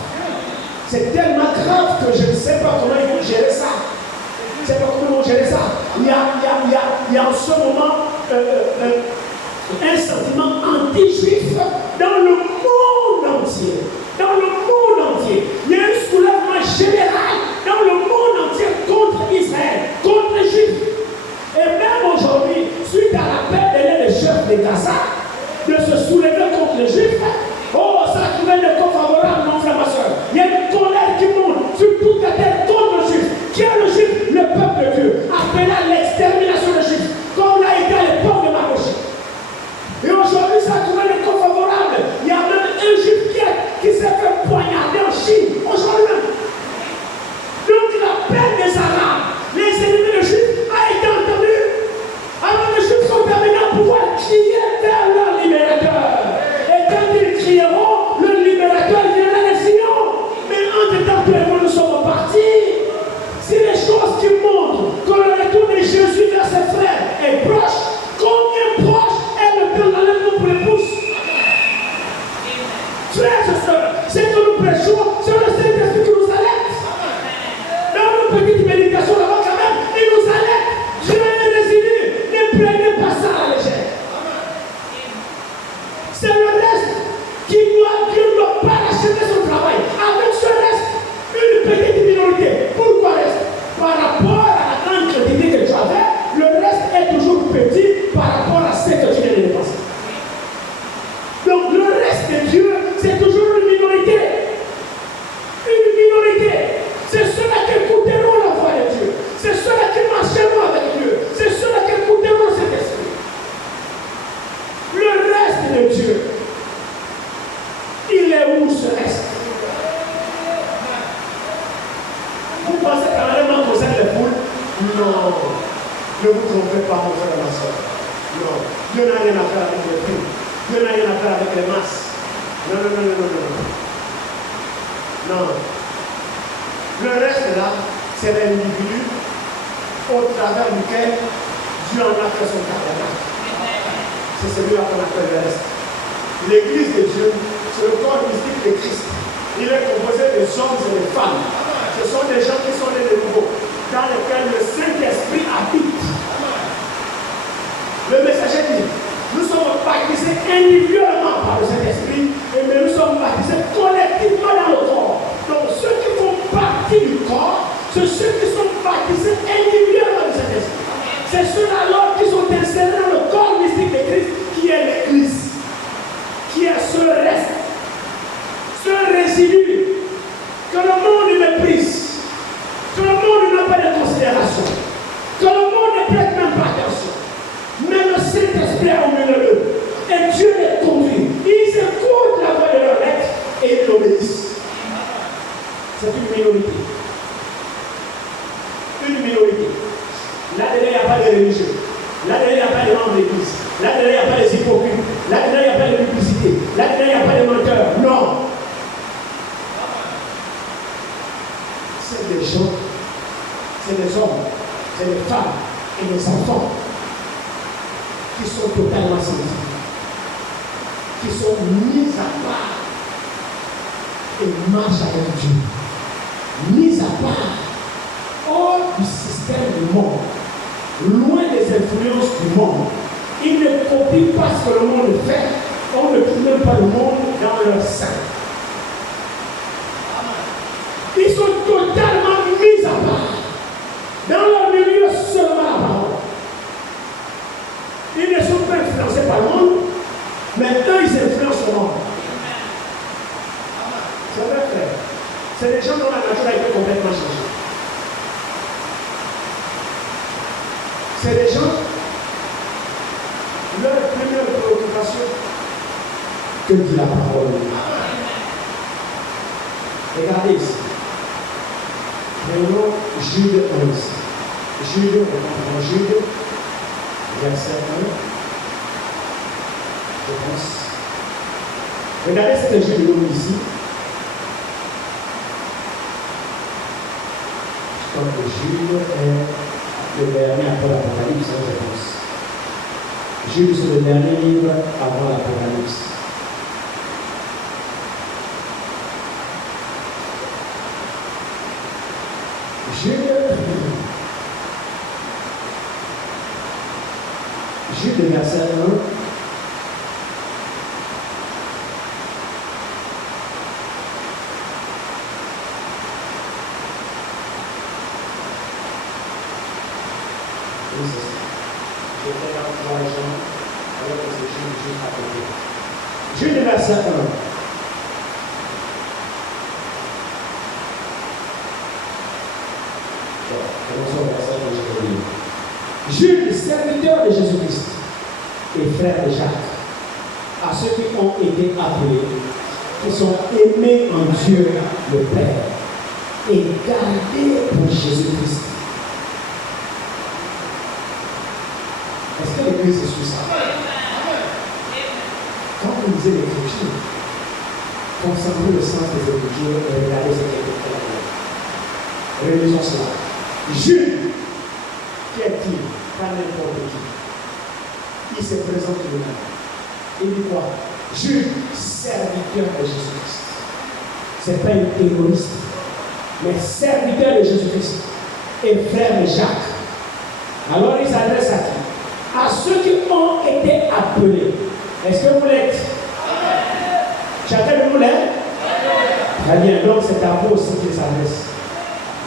C'est tellement grave que je ne sais pas comment ils vont gérer ça. Je ne sais pas comment ils vont gérer ça. Il y a en ce moment un sentiment anti-juif dans le monde entier. Dans le monde entier. Il y a un soulèvement général dans le monde entier contre Israël, contre les Juifs. Et même aujourd'hui, suite à l'appel de l'un des chefs de Gaza, de se soulever contre les Juifs, oh, ça trouve un écho favorable, mon frère, ma soeur. Il y a une colère qui monte sur toute la terre contre le Juif. Qui est le Juif? Le peuple de Dieu, appelé à l'extermination des Juifs, comme l'a été à l'époque de Marochi. Et aujourd'hui, ça trouve un écho favorable. Il y a même un Juif qui s'est fait poignarder en Chine, aujourd'hui même. Donc l'appel des Arabes, les ennemis des Juifs, a été entendu. Alors les Juifs sont terminés à pouvoir crier vers leur libérateur. Et quand ils crieront, le libérateur viendra de Sion. Mais entre-temps, nous sommes partis. Si les choses qui montrent que le retour de Jésus vers ses frères est proche, combien proche est le temps d'enlèvement pour les pouces? Frères et sœurs, c'est que nous prêchons, c'est le Saint-Esprit qui nous alerte. Dans nos petites méditations là-bas, quand même, il nous alerte. Je vais résider, ne prenez pas ça à la légère. C'est le reste qui ne doit pas achever son travail. Avec ce reste, une petite minorité. Pourquoi reste? Par rapport à la grande quantité que tu avais, le reste est toujours petit par rapport à ce que tu viens de dépenser. Donc le reste de Dieu, c'est toujours une minorité. Une minorité. C'est ceux-là qui écouteront la voix de Dieu. C'est ceux-là qui marcheront avec Dieu. C'est ceux-là qui écouteront cet esprit. Le reste de Dieu, il est où ce reste? Vous pensez qu'en allemand concerne les poules? Non. Ne vous trompez pas, mon frère et ma soeur. Non. Dieu n'a rien à faire avec les poules. affaire avec les masses. Non, non, non, non, non, non. Non. Le reste là, c'est l'individu au travers duquel Dieu en a fait son tabernacle. C'est celui-là qu'on appelle le reste. L'église de Dieu, c'est le corps mystique de Christ. Il est composé des hommes et des femmes. Ce sont des gens qui sont nés de nouveau, dans lesquels le Saint-Esprit habite. Le messager dit, nous sommes baptisés individuellement par le Saint-Esprit, mais nous sommes baptisés collectivement dans le corps. Donc ceux qui font partie du corps, c'est ceux qui sont baptisés individuellement du Saint-Esprit. C'est ceux-là alors qui sont insérés dans le corps mystique de Christ, qui est l'Église, qui est ce reste, ce résidu que le monde méprise, que le monde n'a pas de considération, que le monde ne prête même pas attention. Mais le Saint-Esprit est au milieu d'eux. Et Dieu les conduit. Ils écoutent la voix de leur maître et ils l'obéissent. C'est une minorité. Une minorité. Là-dedans, il n'y a pas de religieux. Là-dedans, il n'y a pas de membres d'église. Là-dedans, il n'y a pas de hypocrites. Là-dedans, il n'y a pas de publicité. Là-dedans, il n'y a pas de menteurs. Non. C'est des gens, c'est des hommes, c'est des femmes et des enfants qui sont totalement sanctifiés, qui sont mis à part et marchent avec Dieu, mis à part, hors du système du monde, loin des influences du monde. Ils ne copient pas ce que le monde fait, on ne trouve même pas le monde dans leur sein. Ils sont totalement mis à part, dans leur milieu seulement la parole. Ils ne sont pas influencés par le monde, mais eux, ils influencent le monde. C'est vrai, frère. C'est des gens dont la nature a été complètement changée. C'est des gens, leur première préoccupation, que dit la parole. Regardez ici. Prenons Jude 11. Jude, verset 1. Je pense. Regardez cette Jude ici. Je pense que Jude est le dernier après l'Apocalypse, je pense. Jude, c'est le dernier livre avant l'Apocalypse. Jude, verset 1. Oui, c'est ça. J'étais dans 3 gens, alors que c'est Jude juste à côté. Jude, verset 1. Jude, serviteur de Jésus-Christ et frère de Jacques, à ceux qui ont été appelés, qui sont aimés en Dieu le Père et gardés pour Jésus-Christ. Est-ce que l'Église est sur ça? Quand vous lisez l'Écriture, concentrez le sens des Écritures et regardez ce qui est écrit. Relisons cela. Jude, qui est-il? Pas n'importe qui. Il se présente lui-même. Il dit quoi? Jude, serviteur de Jésus-Christ. Ce n'est pas un terroriste, mais serviteur de Jésus-Christ. Et frère de Jacques. Alors il s'adresse à qui? À ceux qui ont été appelés. Est-ce que vous l'êtes? Chacun de vous l'êtes? Très bien, donc c'est à vous aussi qu'il s'adresse.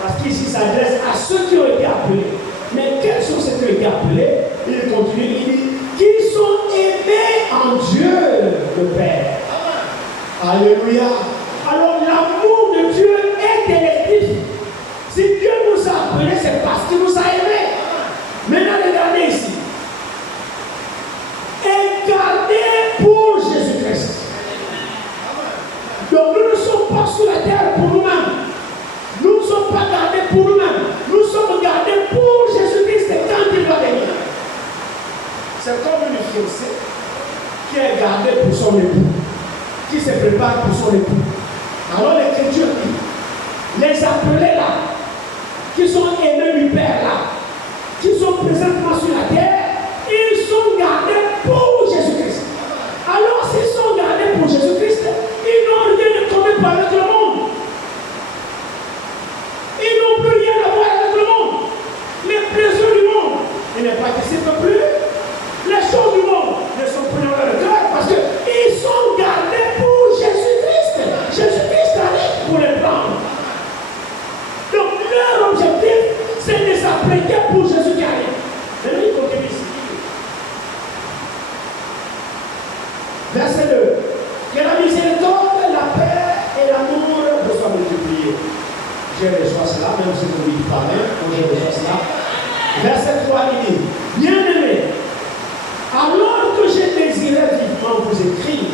Parce qu'ici il s'adresse à ceux qui ont été appelés. Mais quels sont ceux qui ont été appelés? Il continue, il dit, qui sont aimés en Dieu le Père. Alléluia. Alors l'amour de Dieu est électif. Si Dieu nous a appelés, c'est parce qu'il nous a aimés. Maintenant, regardez ici. Et gardez pour Jésus-Christ. Donc nous ne sommes pas sur la terre pour nous-mêmes. Nous ne sommes pas gardés pour nous-mêmes. Nous sommes gardés pour Jésus-Christ quand il va venir. C'est comme une fiancée qui est gardé pour son époux, qui se prépare pour son époux. Alors l'Écriture dit, les appelés là, qui sont aimés du Père là, qui sont présentement sur la terre, ils sont gardés pour Jésus-Christ. Alors s'ils sont gardés pour Jésus-Christ, ils n'ont rien de commun avec le monde. Ils n'ont plus rien à voir avec le monde. Les plaisirs du monde, ils ne participent plus. Les choses du monde ne sont plus dans leur cœur parce qu'ils sont gardés pour Jésus-Christ. Jésus-Christ arrive pour les prendre. Donc leur objectif, c'est de s'apprêter pour Jésus qui arrive. Maintenant, il continue ici. Verset 2. Que la miséricorde, la paix et l'amour me soient multipliés. Je reçois cela, même si vous ne dites pas même, je reçois cela. Verset 3, il dit, bien-aimés, alors que j'ai désiré vivement vous écrire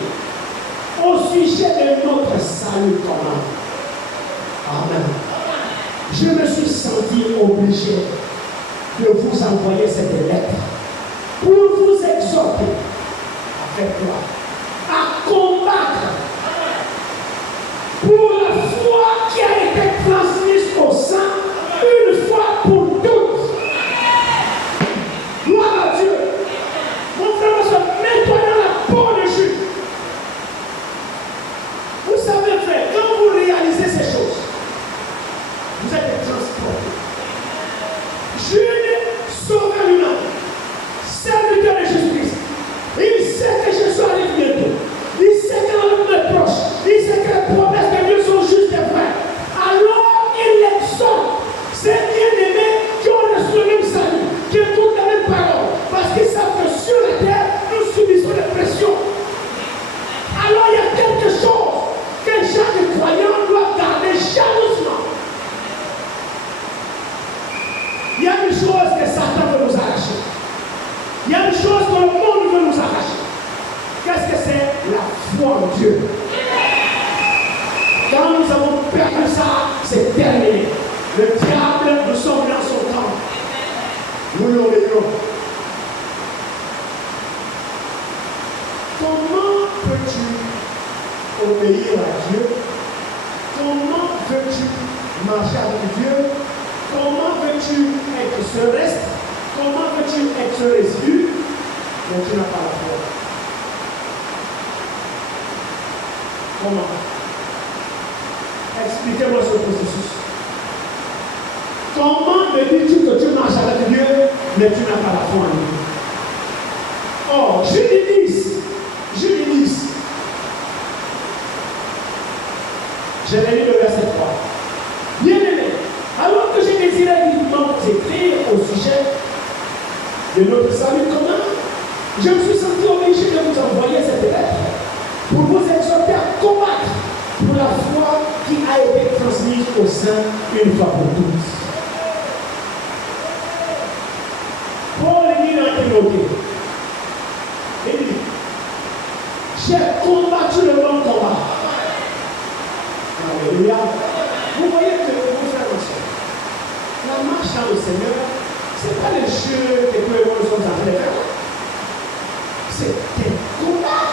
au sujet de notre salut commun. Amen. Je me suis senti obligé de vous envoyer cette lettre pour vous exhorter, avec toi, à combattre pour la foi qui a été transmise au sein une fois pour toutes. Gloire à Dieu. Mon frère, mets-toi dans la peau de Judas. Vous savez, frère, quand vous réalisez ces choses, vous êtes transportés. Judas sauve lui-même, serviteur de Jésus-Christ. Il sait que Jésus arrive bientôt. Il sait que l'homme est proche. Il sait que les promesses de Dieu sont justes et vraies. Alors il l'exhorte. Ces bien-aimés qui ont reçu le même salut, qui écoutent la même parole, parce qu'ils savent que sur la terre, nous subissons des pressions. Alors il y a quelque chose que chaque croyant doit garder jalousement. Il y a une chose que Satan veut nous arracher. Il y a une chose que le monde veut nous arracher. Qu'est-ce que c'est? La foi en Dieu. Quand nous avons perdu ça, c'est terminé. Le diable nous sommes dans son camp. Nous l'obéissons. Comment peux-tu obéir à Dieu? Comment veux-tu marcher avec Dieu? Comment veux-tu être serein? Comment veux-tu être résidu? Mais tu n'as pas la foi. Comment? Expliquez-moi ce processus. Comment me dis-tu que tu marches avec Dieu, mais tu n'as pas la foi en lui? Oh, Jude 10. Je l'ai lu le verset 3. Bien-aimé, alors que j'ai désiré vivement vous écrire au sujet de notre salut commun, je me suis senti obligé de vous envoyer cette lettre pour vous exhorter à combattre pour la foi qui a été transmise au sein une fois pour toutes. Paul dit dans Timothée, il dit, j'ai combattu le bon combat. Alléluia. Vous voyez que vous frères et sœurs, la marche dans le Seigneur, ce n'est pas le jeu que nous sommes en train de faire. C'est un combat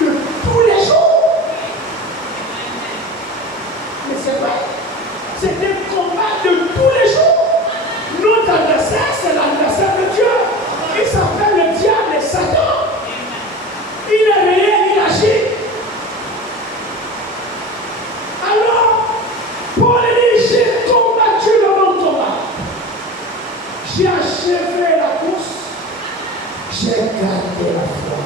de tous les jours. Mais c'est vrai, c'est un combat de tous les jours. Notre adversaire, c'est l'adversaire de Dieu. Il s'appelle le diable et Satan. Il est réel, il agit. Alors, Paul dit, j'ai combattu le bon combat. J'ai achevé la course. J'ai gardé la foi.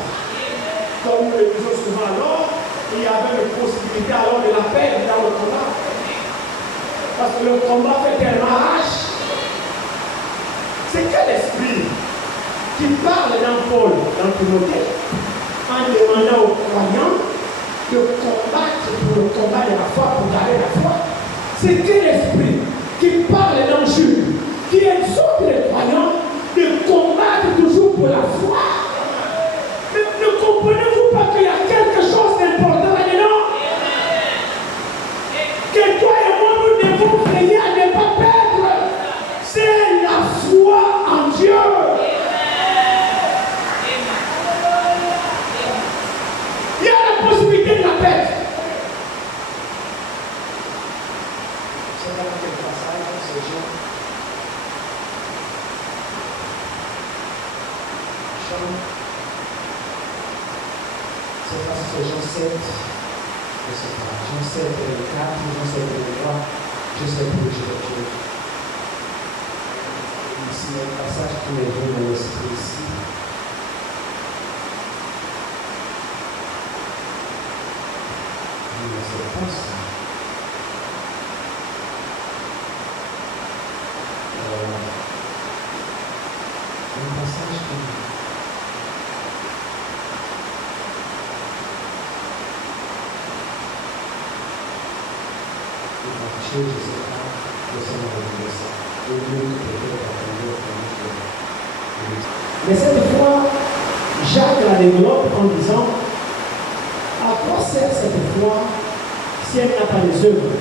Comme nous le disons souvent alors, il y avait une possibilité alors de la perdre dans le combat. Parce que le combat fait tellement rage. C'est quel esprit qui parle dans Paul, dans Timothée, en demandant aux croyants de combattre pour le combat de la foi, pour garder la foi? C'est quel esprit qui parle dans Jude, qui exhorte les croyants de combattre toujours pour la foi? Ne comprenez-vous pas qu'il y a quelque chose d'important là-dedans? Que toi et moi nous devons veiller à ne pas perdre. C'est la foi en Dieu. C'est parce que Jean 7, je ne sais pas, Jean 7, 4, Jean 7, 3, je sais plus, je vais dire. Ici, il y a un passage qui m'est venu dans l'esprit ici. Je ne sais pas ça. Un passage qui je ne sais pas, je sais pas ça. Mais cette fois, Jacques la développe en disant à quoi sert cette foi si elle n'a pas les œuvres?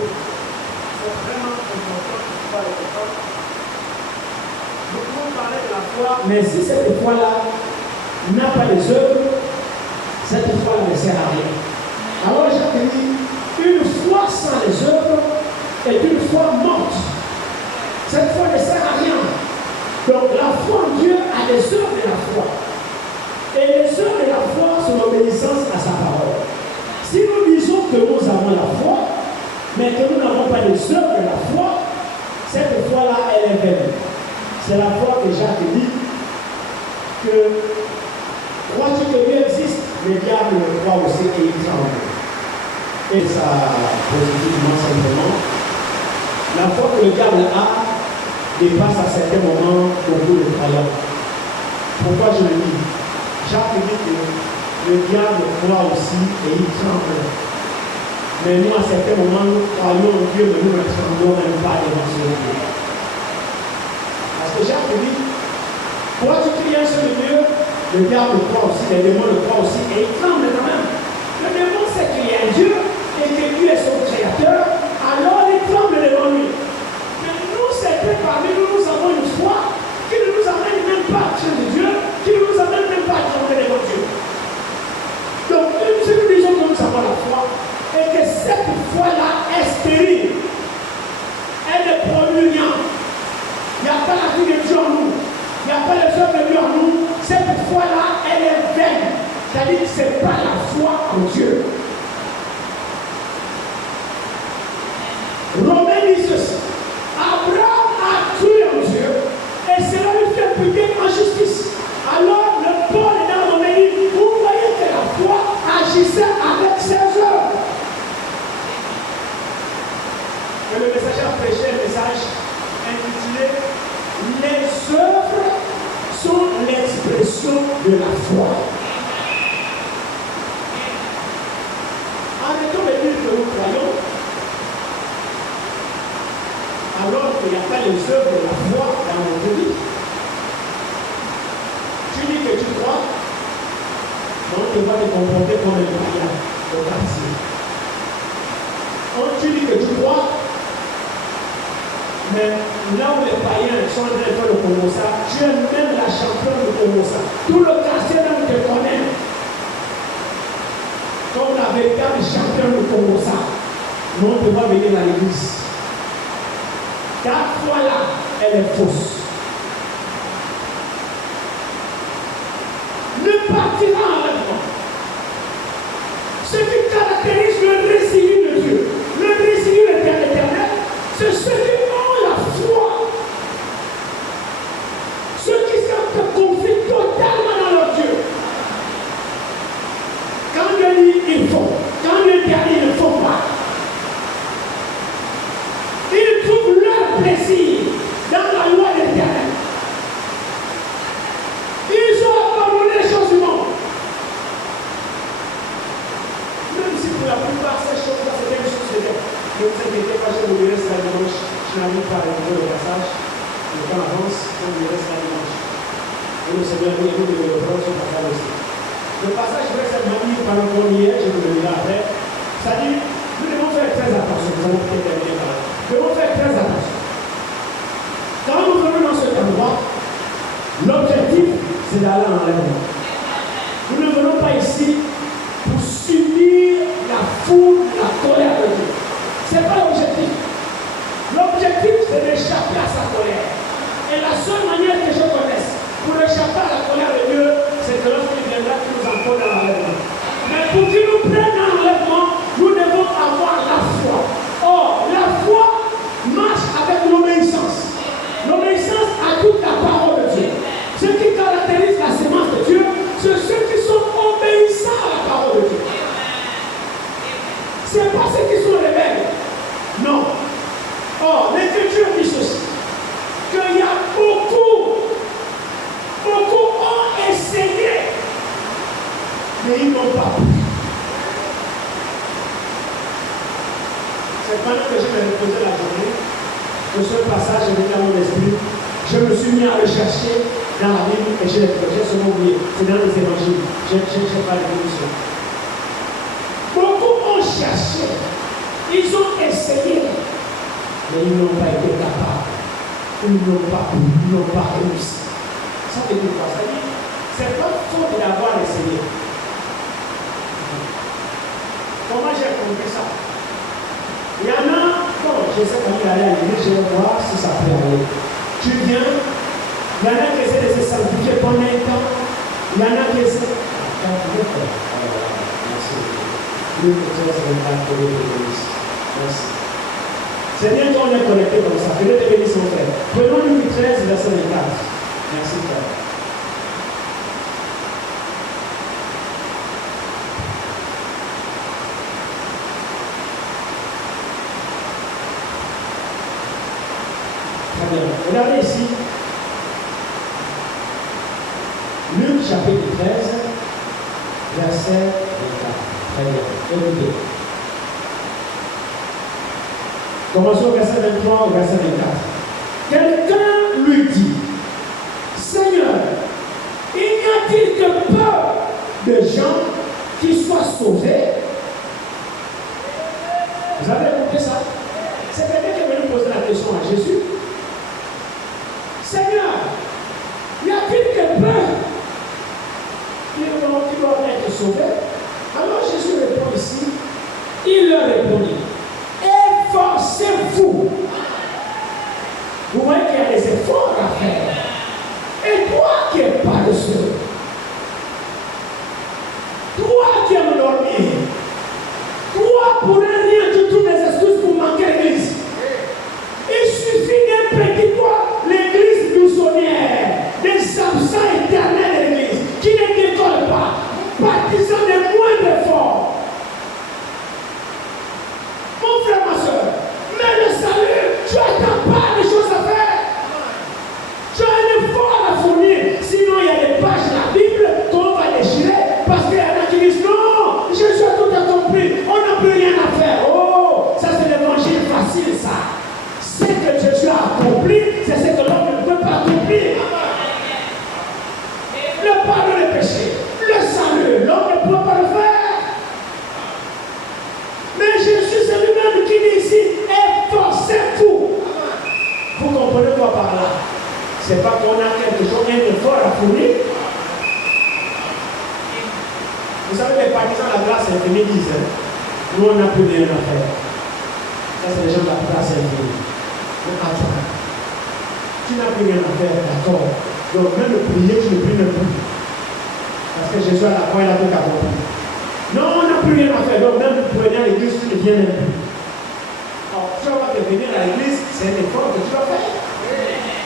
C'est vraiment important pour pas les écoles. Beaucoup ont parlé de la foi, mais si cette foi-là n'a pas les œuvres, cette foi ne sert à rien. Alors Jacques dit une foi sans les œuvres est une foi morte. Cette foi ne sert à rien. Donc la foi en Dieu a les œuvres de la foi. Et les œuvres de la foi sont l'obéissance à sa parole. Si nous disons que nous avons la foi, mais que nous n'avons pas les œuvres de la foi, cette foi-là, elle est vaine. C'est la foi que Jacques dit que crois-tu que Dieu existe? Le diable le croit aussi et il tremble. Et ça, positivement, simplement, la foi que le diable a dépasse à certains moments beaucoup de croyants. Pourquoi je le dis? Jacques dit que le diable croit aussi et il tremble. Mais nous, à certains moments, nous croyons en Dieu, mais nous ne tremblons même pas devant ce Dieu. Parce que Jacques dit, crois-tu qu'il y a un seul Dieu? Le diable croit aussi, les démons le croient aussi et il tremble quand même. Le démon sait qu'il y a un Dieu et que Dieu est son créateur, alors il tremble devant lui. Mais nous, certains parmi nous, nous avons une foi qui ne nous amène même pas à craindre de Dieu, qui ne nous amène même pas à trembler devant Dieu. Donc, si nous disons que nous avons la foi, et que cette foi-là est stérile, elle ne produit rien. Il n'y a pas la vie de Dieu en nous, il n'y a pas les œuvres de Dieu en nous, cette foi-là, elle est vaine. C'est-à-dire que ce n'est pas la foi en Dieu. Romains dit ceci. Abraham a cru en Dieu et cela lui fait imputer en justice. Alors le Paul est dans Romains dit, vous voyez que la foi agissait avec ses œuvres. Et le messager a prêché un message intitulé les œuvres sont l'expression de la foi. Arrêtons de dire que nous croyons alors qu'il n'y a pas les œuvres de la foi dans notre vie. Tu dis que tu crois, donc tu vas te comporter comme un païen au quartier. Quand tu dis que tu crois, mais là où les païens sont en train de faire le Congosa, tu es même la championne du Congosa. Tout le quartier même te connaît comme la véritable championne du Congosa. Mais on ne peut pas venir à l'église. Ta foi là, elle est fausse. Ne partira enlèvement. Ce qui caractérise le résidu de Dieu, le résidu de l'éternel, c'est ceux qui ont la foi. Ceux qui se confient totalement dans leur Dieu. Quand Dieu dit, ils font. Quand Dieu dit, ils ne font pas. Ils trouvent leur plaisir dans la loi de l'Éternel. Ils ont abandonné les choses du monde. Même si pour la plupart ces choses-là, c'est quelque chose de bien. Ne vous inquiétez pas, je vous dirai ça dimanche. Je n'arrive pas à écouter le passage. Le temps avance, je vous dirai ça dimanche. Et le Seigneur nous écoute de le prendre sur passage aussi. Le passage reste seulement dit par le premier, je vous le dirai après. Ça dit, nous devons faire très attention. Nous allons peut-être terminer par là. Nous devons faire très attention. Quand nous venons dans cet endroit, l'objectif, c'est d'aller en enlèvement. Nous ne venons pas ici pour subir la foule, la colère de Dieu. Ce n'est pas l'objectif. L'objectif, c'est d'échapper à sa colère. Et la seule manière que je connaisse pour échapper à la colère de Dieu, c'est que lorsqu'il viendra, qu'il nous envoie dans l'enlèvement. Mais pour ils n'ont pas pu. C'est pendant que je me reposais la journée, que ce passage est venu dans mon esprit. Je me suis mis à le chercher dans la Bible et j'ai seulement oublié. C'est dans les évangiles. Je n'ai pas l'évolution. Beaucoup ont cherché. Ils ont essayé. Mais ils n'ont pas été capables. Ils n'ont pas pu. Ils n'ont pas réussi. Ça veut dire quoi? Ça veut dire c'est pas faute d'avoir essayé. Comment j'ai compris ça? Il y en a, bon, je sais quand il allait à l'église, je vais voir si ça peut aller. Tu viens, il y en a qui essaient de se sanctifier pendant un temps, il y en a qui essaient. Merci. Luc 13, 24, merci. C'est bien qu'on est connecté comme ça. Que Dieu te bénisse, mon frère. Prenons Luc 13, verset 24. Merci, frère. Très bien. Regardez ici. Luc chapitre 13, verset 24. Très bien. Écoutez. Commençons au verset 23 au verset 24. Quelqu'un lui dit, Seigneur, il n'y a-t-il que peu de gens qui soient sauvés? Vous avez écouté ça? C'est quelqu'un qui est venu poser la question à Jésus. Seigneur, y a-t-il que peu qui doivent être sauvés? Alors Jésus répond ici, il leur répondit, efforcez-vous. Vous voyez qu'il y a des efforts à faire. Et toi qui es paresseux, toi qui aimes dormir, toi pour rien tu trouves des excuses pour manquer l'église. Il suffit d'un petit toit, l'église buissonnière, des absents éternels de l'église, qui ne décollent pas, partisans de moindres efforts. Mon frère, ma soeur, mais le salut, tu n'attends pas des choses à faire. Tu as un effort à fournir. Sinon, il y a des pages de la Bible qu'on va déchirer parce qu'il y en a qui disent non, Jésus a tout accompli, on n'a plus rien à faire. Oh, ça c'est l'évangile facile, ça. Ce que Jésus a accompli, c'est ce que l'homme ne peut pas accomplir. Le pardon des péchés, le salut, l'homme ne peut pas le faire. Mais Jésus, c'est lui-même qui dit ici, efforcez-vous. Vous comprenez quoi par là? C'est pas qu'on a quelque chose, un effort à fournir. Vous savez, les partisans de la grâce infinie disent, nous on n'a plus rien à faire. Ça, c'est les gens de la grâce infinie. Mais attends, tu n'as plus rien à faire, d'accord. Donc, même le prier, tu ne pries même plus. Parce que Jésus à la croix, il a tout accompli. Non, on n'a plus rien à faire. Donc, même pour venir à l'église, tu ne viens même plus. Alors, tu vas te venir à l'église, c'est un effort que tu dois faire.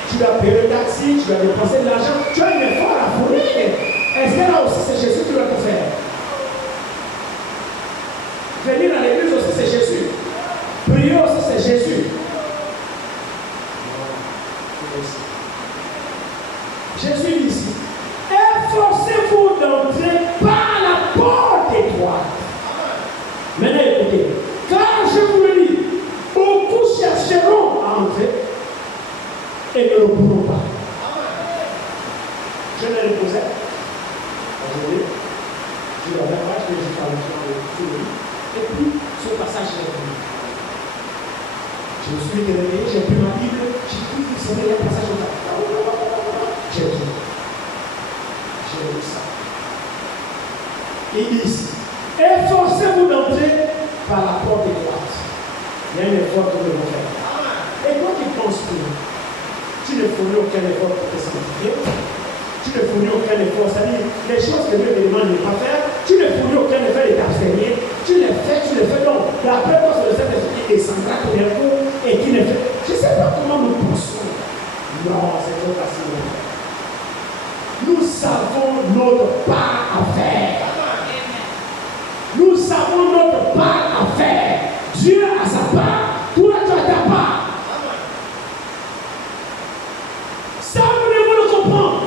Tu dois payer le taxi, tu dois dépenser de l'argent. Tu as un effort à fournir. Est-ce que là aussi, c'est Jésus qui doit te faire? Venir à l'église aussi, c'est Jésus. Prier aussi, c'est Jésus. Jésus dit ici, efforcez-vous d'entrer par la porte étroite. Maintenant écoutez, car je vous le dis, beaucoup chercheront à entrer et ne le pourront pas. Je me reposais aujourd'hui, je l'avais pas, je l'ai parlé sur le lit, et puis ce passage est venu. Je me suis réveillé, j'ai pris ma Bible, j'ai pris le sommeil, un passage au temps. J'ai dit, j'ai lu ça. Il dit, efforcez-vous d'entrer par la porte étroite. Il y a un effort que nous devons faire. Et toi qui penses que tu ne fournis aucun effort pour te sanctifier, tu ne fournis aucun effort, c'est-à-dire les choses que Dieu te demande de ne pas faire, tu ne fournis aucun effort de t'abstenir, tu les fais donc. La première fois, c'est le Saint-Esprit qui descendra tout d'un coup et qui ne fait. Je ne sais pas comment nous pensons. Non, c'est trop facile. Nous savons notre part à faire. Nous savons notre part à faire. Dieu a sa part, toi tu as ta part. Ça, vous devez le comprendre.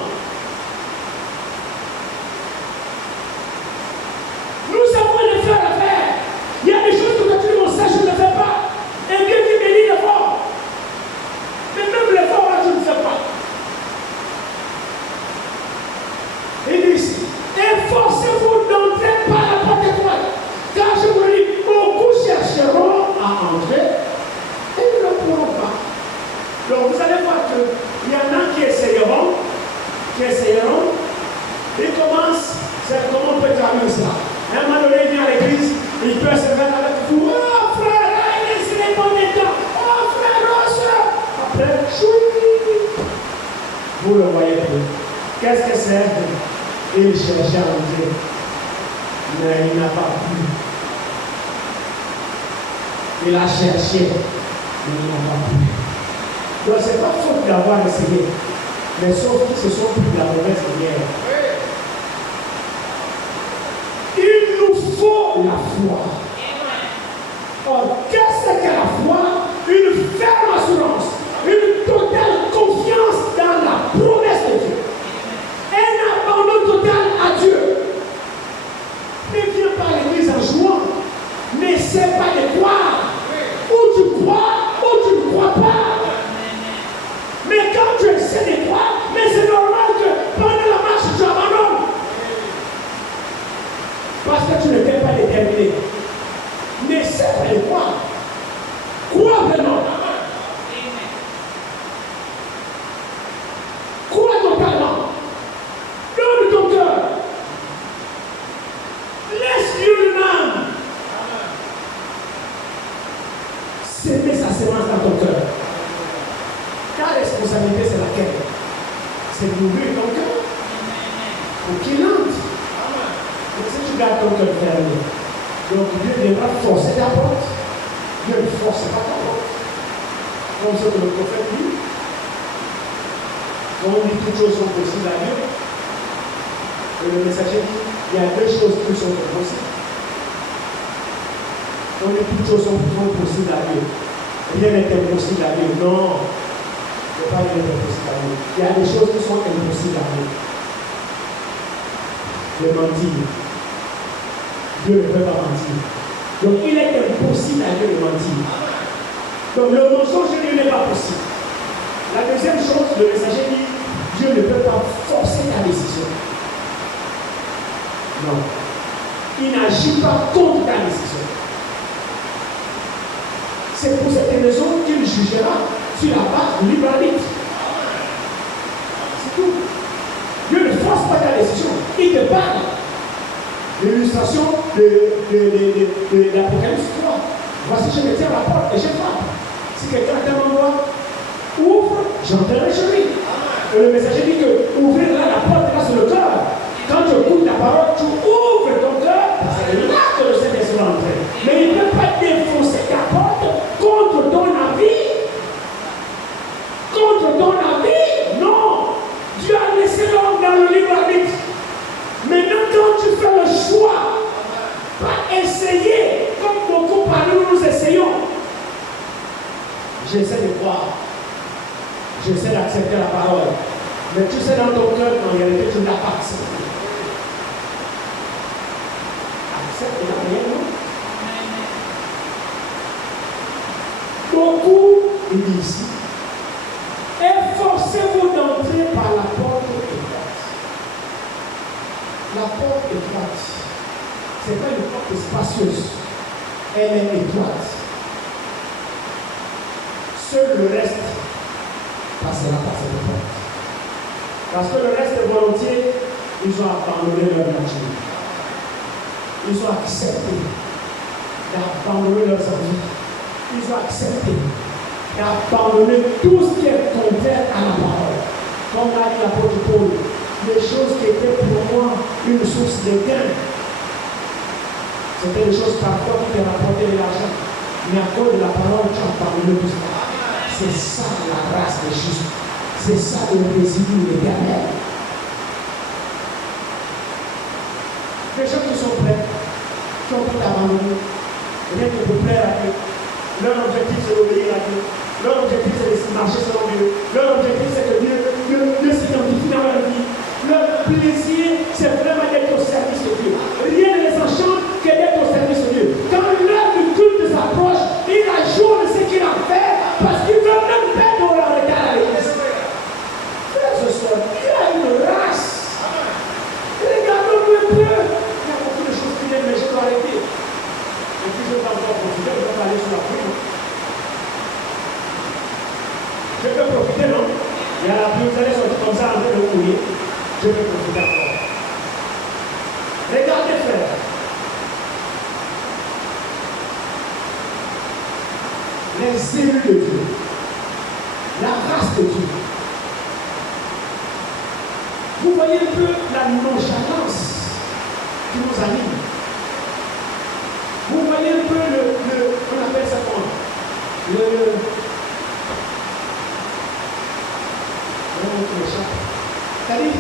comme ça. À un moment donné, il vient à l'église, il peut se mettre avec vous. Oh frère, il est bon état. Oh frère, oh soeur. Après, chouï. Vous le voyez plus. Qu'est-ce que c'est? Il cherchait à entrer. Mais il n'a pas pu. Il a cherché. Mais il n'a pas pu. Donc ce n'est pas faute d'avoir essayé. Mais sauf qu'ils se sont pris de la mauvaise manière. Il nous faut la foi. Or, qu'est-ce que la foi? Une ferme assurance, une totale confiance dans la promesse de Dieu. Un abandon total à Dieu. Ne viens pas à l'église en jouant. N'essaie pas de croire. Ou tu crois, ou tu ne crois pas. Mais quand tu essaies de croire, mais c'est normal que pendant la marche, tu abandonnes. Parce que tu ne t'es pas déterminé. N'essaie pas de croire. Crois vraiment. Crois totalement. Donne ton cœur. Laisse Dieu lui-même s'aimer sa sémence dans ton cœur. Ta responsabilité, c'est laquelle? C'est de nourrir ton cœur. Pour qu'il entre. Donc si tu gardes ton cœur fermé, donc Dieu viendra forcer ta porte. Dieu ne force pas ta porte. Comme ce que le prophète dit. On dit toutes choses sont possibles à Dieu. Et le messager dit, il y a deux choses qui sont impossibles. On dit toutes choses sont possibles à Dieu. Rien n'est impossible à Dieu. Non. Il n'y a pas rien d'impossible à Dieu. Il y a des choses qui sont impossibles à Dieu. Le mentir. Dieu ne peut pas mentir. Donc il est impossible à Dieu de mentir. Donc le mensonge de Dieu n'est pas possible. La deuxième chose, le messager dit, Dieu ne peut pas forcer ta décision. Non. Il n'agit pas contre ta décision. C'est pour cette raison qu'il jugera sur la base du libre arbitre. C'est tout. Dieu ne force pas ta décision. Il te parle. L'illustration de l'Apocalypse 3. Voici, je me tiens à la porte et je frappe. Si quelqu'un t'aime en moi, ouvre, j'entrerai chez lui. Et le messager dit que ouvrir là la porte là sur le cœur. Quand tu écoutes la parole, tu ouvres ton cœur. C'est là que le Saint-Esprit va entrer. Mais il ne peut pas défoncer ta porte contre ton avis. Contre ton avis. Non. Dieu a laissé l'homme dans le libre arbitre. Maintenant, quand tu fais le choix, pas essayer, comme beaucoup parmi nous essayons. J'essaie de croire. J'essaie d'accepter la parole. Mais tu sais dans ton cœur qu'en réalité, tu ne l'as pas accepté. Accepte la rien, non? Beaucoup, il dit ici, efforcez-vous d'entrer par la porte étroite. La porte étroite, ce n'est pas une porte spacieuse, elle est étroite. Seul le reste passera par cette porte. Parce que le reste volontiers, ils ont abandonné leur nature. Ils ont accepté d'abandonner leurs amis. Ils ont accepté d'abandonner tout ce qui est contraire à la parole. Comme l'a dit l'apôtre Paul, les choses qui étaient pour moi une source de gain, c'était des choses parfois qui te rapportaient de l'argent. Mais à cause de la parole, tu as abandonné tout ça. C'est ça la grâce des justes. C'est ça le résidu de l'éternel. Les gens qui sont prêts, qui ont tout abandonné, rien que pour plaire à Dieu. Leur objectif c'est d'obéir à Dieu. Leur objectif c'est de marcher selon Dieu. Leur objectif c'est que Dieu s'identifie dans leur vie. Leur plaisir c'est vraiment d'être au service de Dieu. Rien ne les enchante que d'être au service de Dieu. Quand l'heure du culte s'approche, il ajoute ce qu'il a fait parce qu'il ne veut même pas qu'on le regarde à l'église. Frère, ce soir, Dieu a une race. Regardons-nous un peu. Il y a beaucoup de choses qui viennent, mais je dois arrêter. Et puis je vais encore profiter, je vais aller sur la pluie. Je peux profiter, non? Il y a la pluie, vous allez sortir comme ça en train de courir. Je peux profiter encore. Regardez, frère. les élus de Dieu, la race de Dieu. Vous voyez un peu la nonchalance qui nous anime. Vous voyez un peu on appelle ça comment? C'est-à-dire,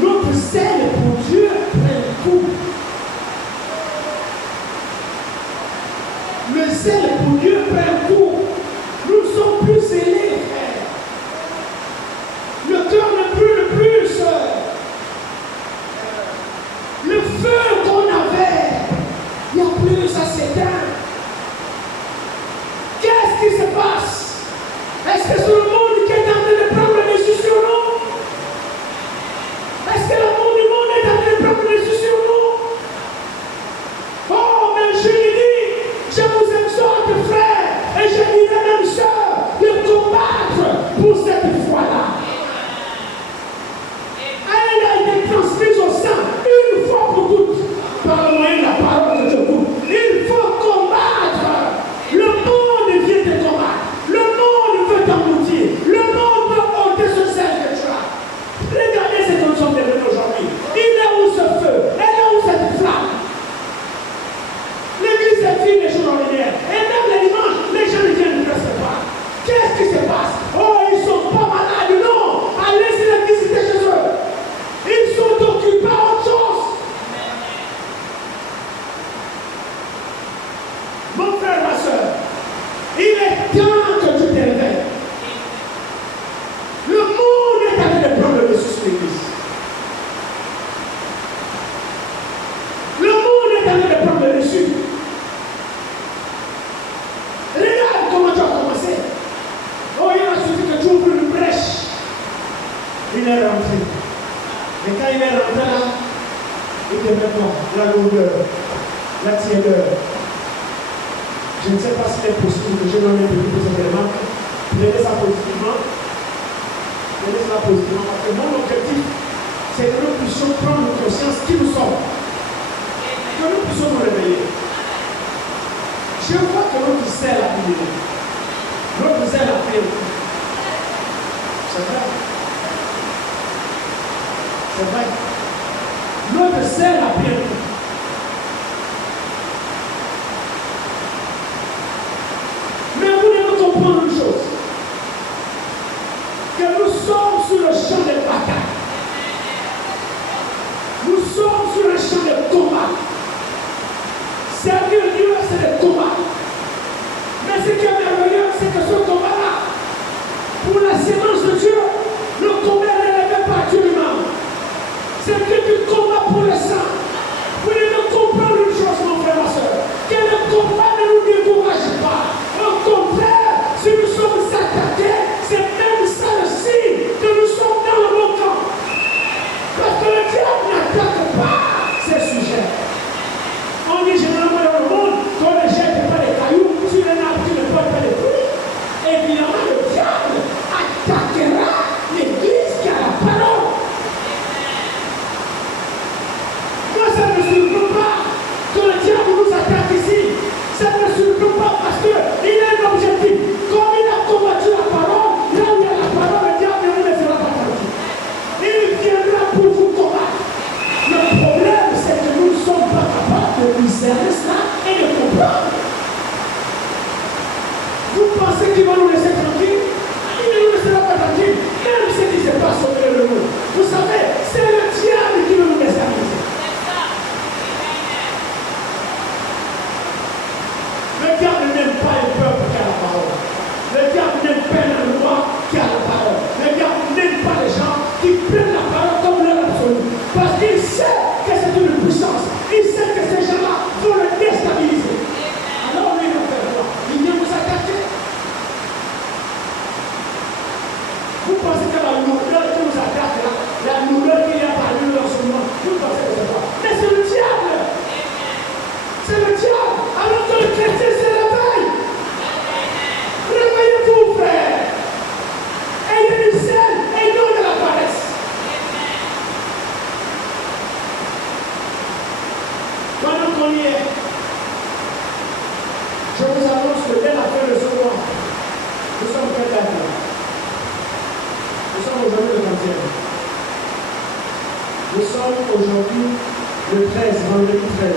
notre zèle pour Dieu prend coup. Le zèle pour Dieu prend coup. Nous ne sommes plus zélés, frère. Le cœur ne brûle plus. Le feu qu'on avait, il n'y a plus, ça s'éteint. Qu'est-ce qui se passe? Est-ce que c'est le monde qui est en train de prendre les décisions, non? Est-ce que le monde du monde est en train de prendre les décisions, non? Oh, mais je lui dis, je vous exhorte, frère, et je dirais même sœur, de combattre pour cette foi-là. Elle a été transmise au sang une fois pour toutes, par le moyen de la parole de Dieu. Il faut combattre. Le monde vient te combattre. Le monde veut t'engloutir. Le monde veut ôter ce sel que tu as. Regardez ce que nous sommes devenus aujourd'hui. Il est où ce feu? Elle est où cette flamme? L'église est vide les jours ordinaires. Et même les dimanches, les gens ne viennent presque pas. Qu'est-ce qui se passe? Oh, ils ne sont pas malades. Non. Allez-y l'église chez eux. Ils sont occupés à autre chose. Mon frère, ma soeur, il est temps que tu te réveilles. Le monde est en train de prendre le dessus sur l'église. Le monde est en train de prendre le dessus. Regarde comment tu as commencé. Oh, il a suffi que tu ouvres une brèche. Il est rentré. Mais quand il est rentré là, il te met quoi? La longueur, la tièdeur. Je ne sais pas s'il est possible que je n'en ai plus pour cette élément. Prenez ça positivement. Prenez ça positivement. Parce que mon objectif, c'est que nous puissions prendre conscience qui nous sommes. Que nous puissions nous réveiller. Je vois que notre zèle a diminué. Notre zèle a pris. C'est vrai. C'est vrai. Notre zèle a pris. Mais vous devez comprendre une chose. Que nous sommes sur le champ de bataille. Nous sommes sur le champ de combat. Servir Dieu, c'est le combat. Mais ce qui est merveilleux, c'est que ce combat-là, pour la sémence de Dieu, le combat ne l'est pas actuellement. C'est que tu combats pour le sang. Vous devez comprendre une chose, mon frère, ma soeur. Que le combat ne nous décourage pas. Au contraire, si nous sommes attaqués, c'est même ça le signe que nous sommes dans le bon camp. Parce que le diable n'attaque pas ces sujets. On dit généralement dans le monde qu'on ne jette pas les cailloux sur les arbres, tu ne portes pas les fruits. Évidemment, le diable attaquera l'église qui a la parole. Moi, ça ne me surprend pas que le diable nous attaque ici. Ça ne me surprend pas parce qu'il a un objectif. Comme il a combattu la parole, là où il y a la parole, le diable ne le fera pas combattre. Il viendra pour vous combattre. Le problème, c'est que nous ne sommes pas capables de discerner cela et de comprendre. Vous pensez qu'il va nous laisser tranquilles? Il ne nous laissera pas tranquilles. Même ce qui se passe au milieu de nous. Vous savez, c'est le diable qui veut nous déstabiliser. Le diable n'aime pas un peuple qui a la parole. Le diable n'aime pas un roi qui a la parole. Le diable n'aime pas les gens qui prennent la parole comme leur absolu. Parce qu'il sait que c'est une puissance. Il sait que ces gens-là vont le déstabiliser. Alors lui, il va faire quoi? Il vient vous attaquer. Vous pensez que la lourdeur qui nous attaque là, la lourdeur qu'il y a parmi nous en ce moment, vous pensez que c'est quoi? Mais c'est le diable. C'est le diable. Alors que le chrétien se réveille. Réveillez-vous, frère. Ayez du sel et non de la paresse. Pendant qu'on y est, je vous annonce pense que dès la fin de ce mois, nous sommes quelle date là? Nous sommes aujourd'hui le 21. Nous sommes aujourd'hui le 13, vendredi 13.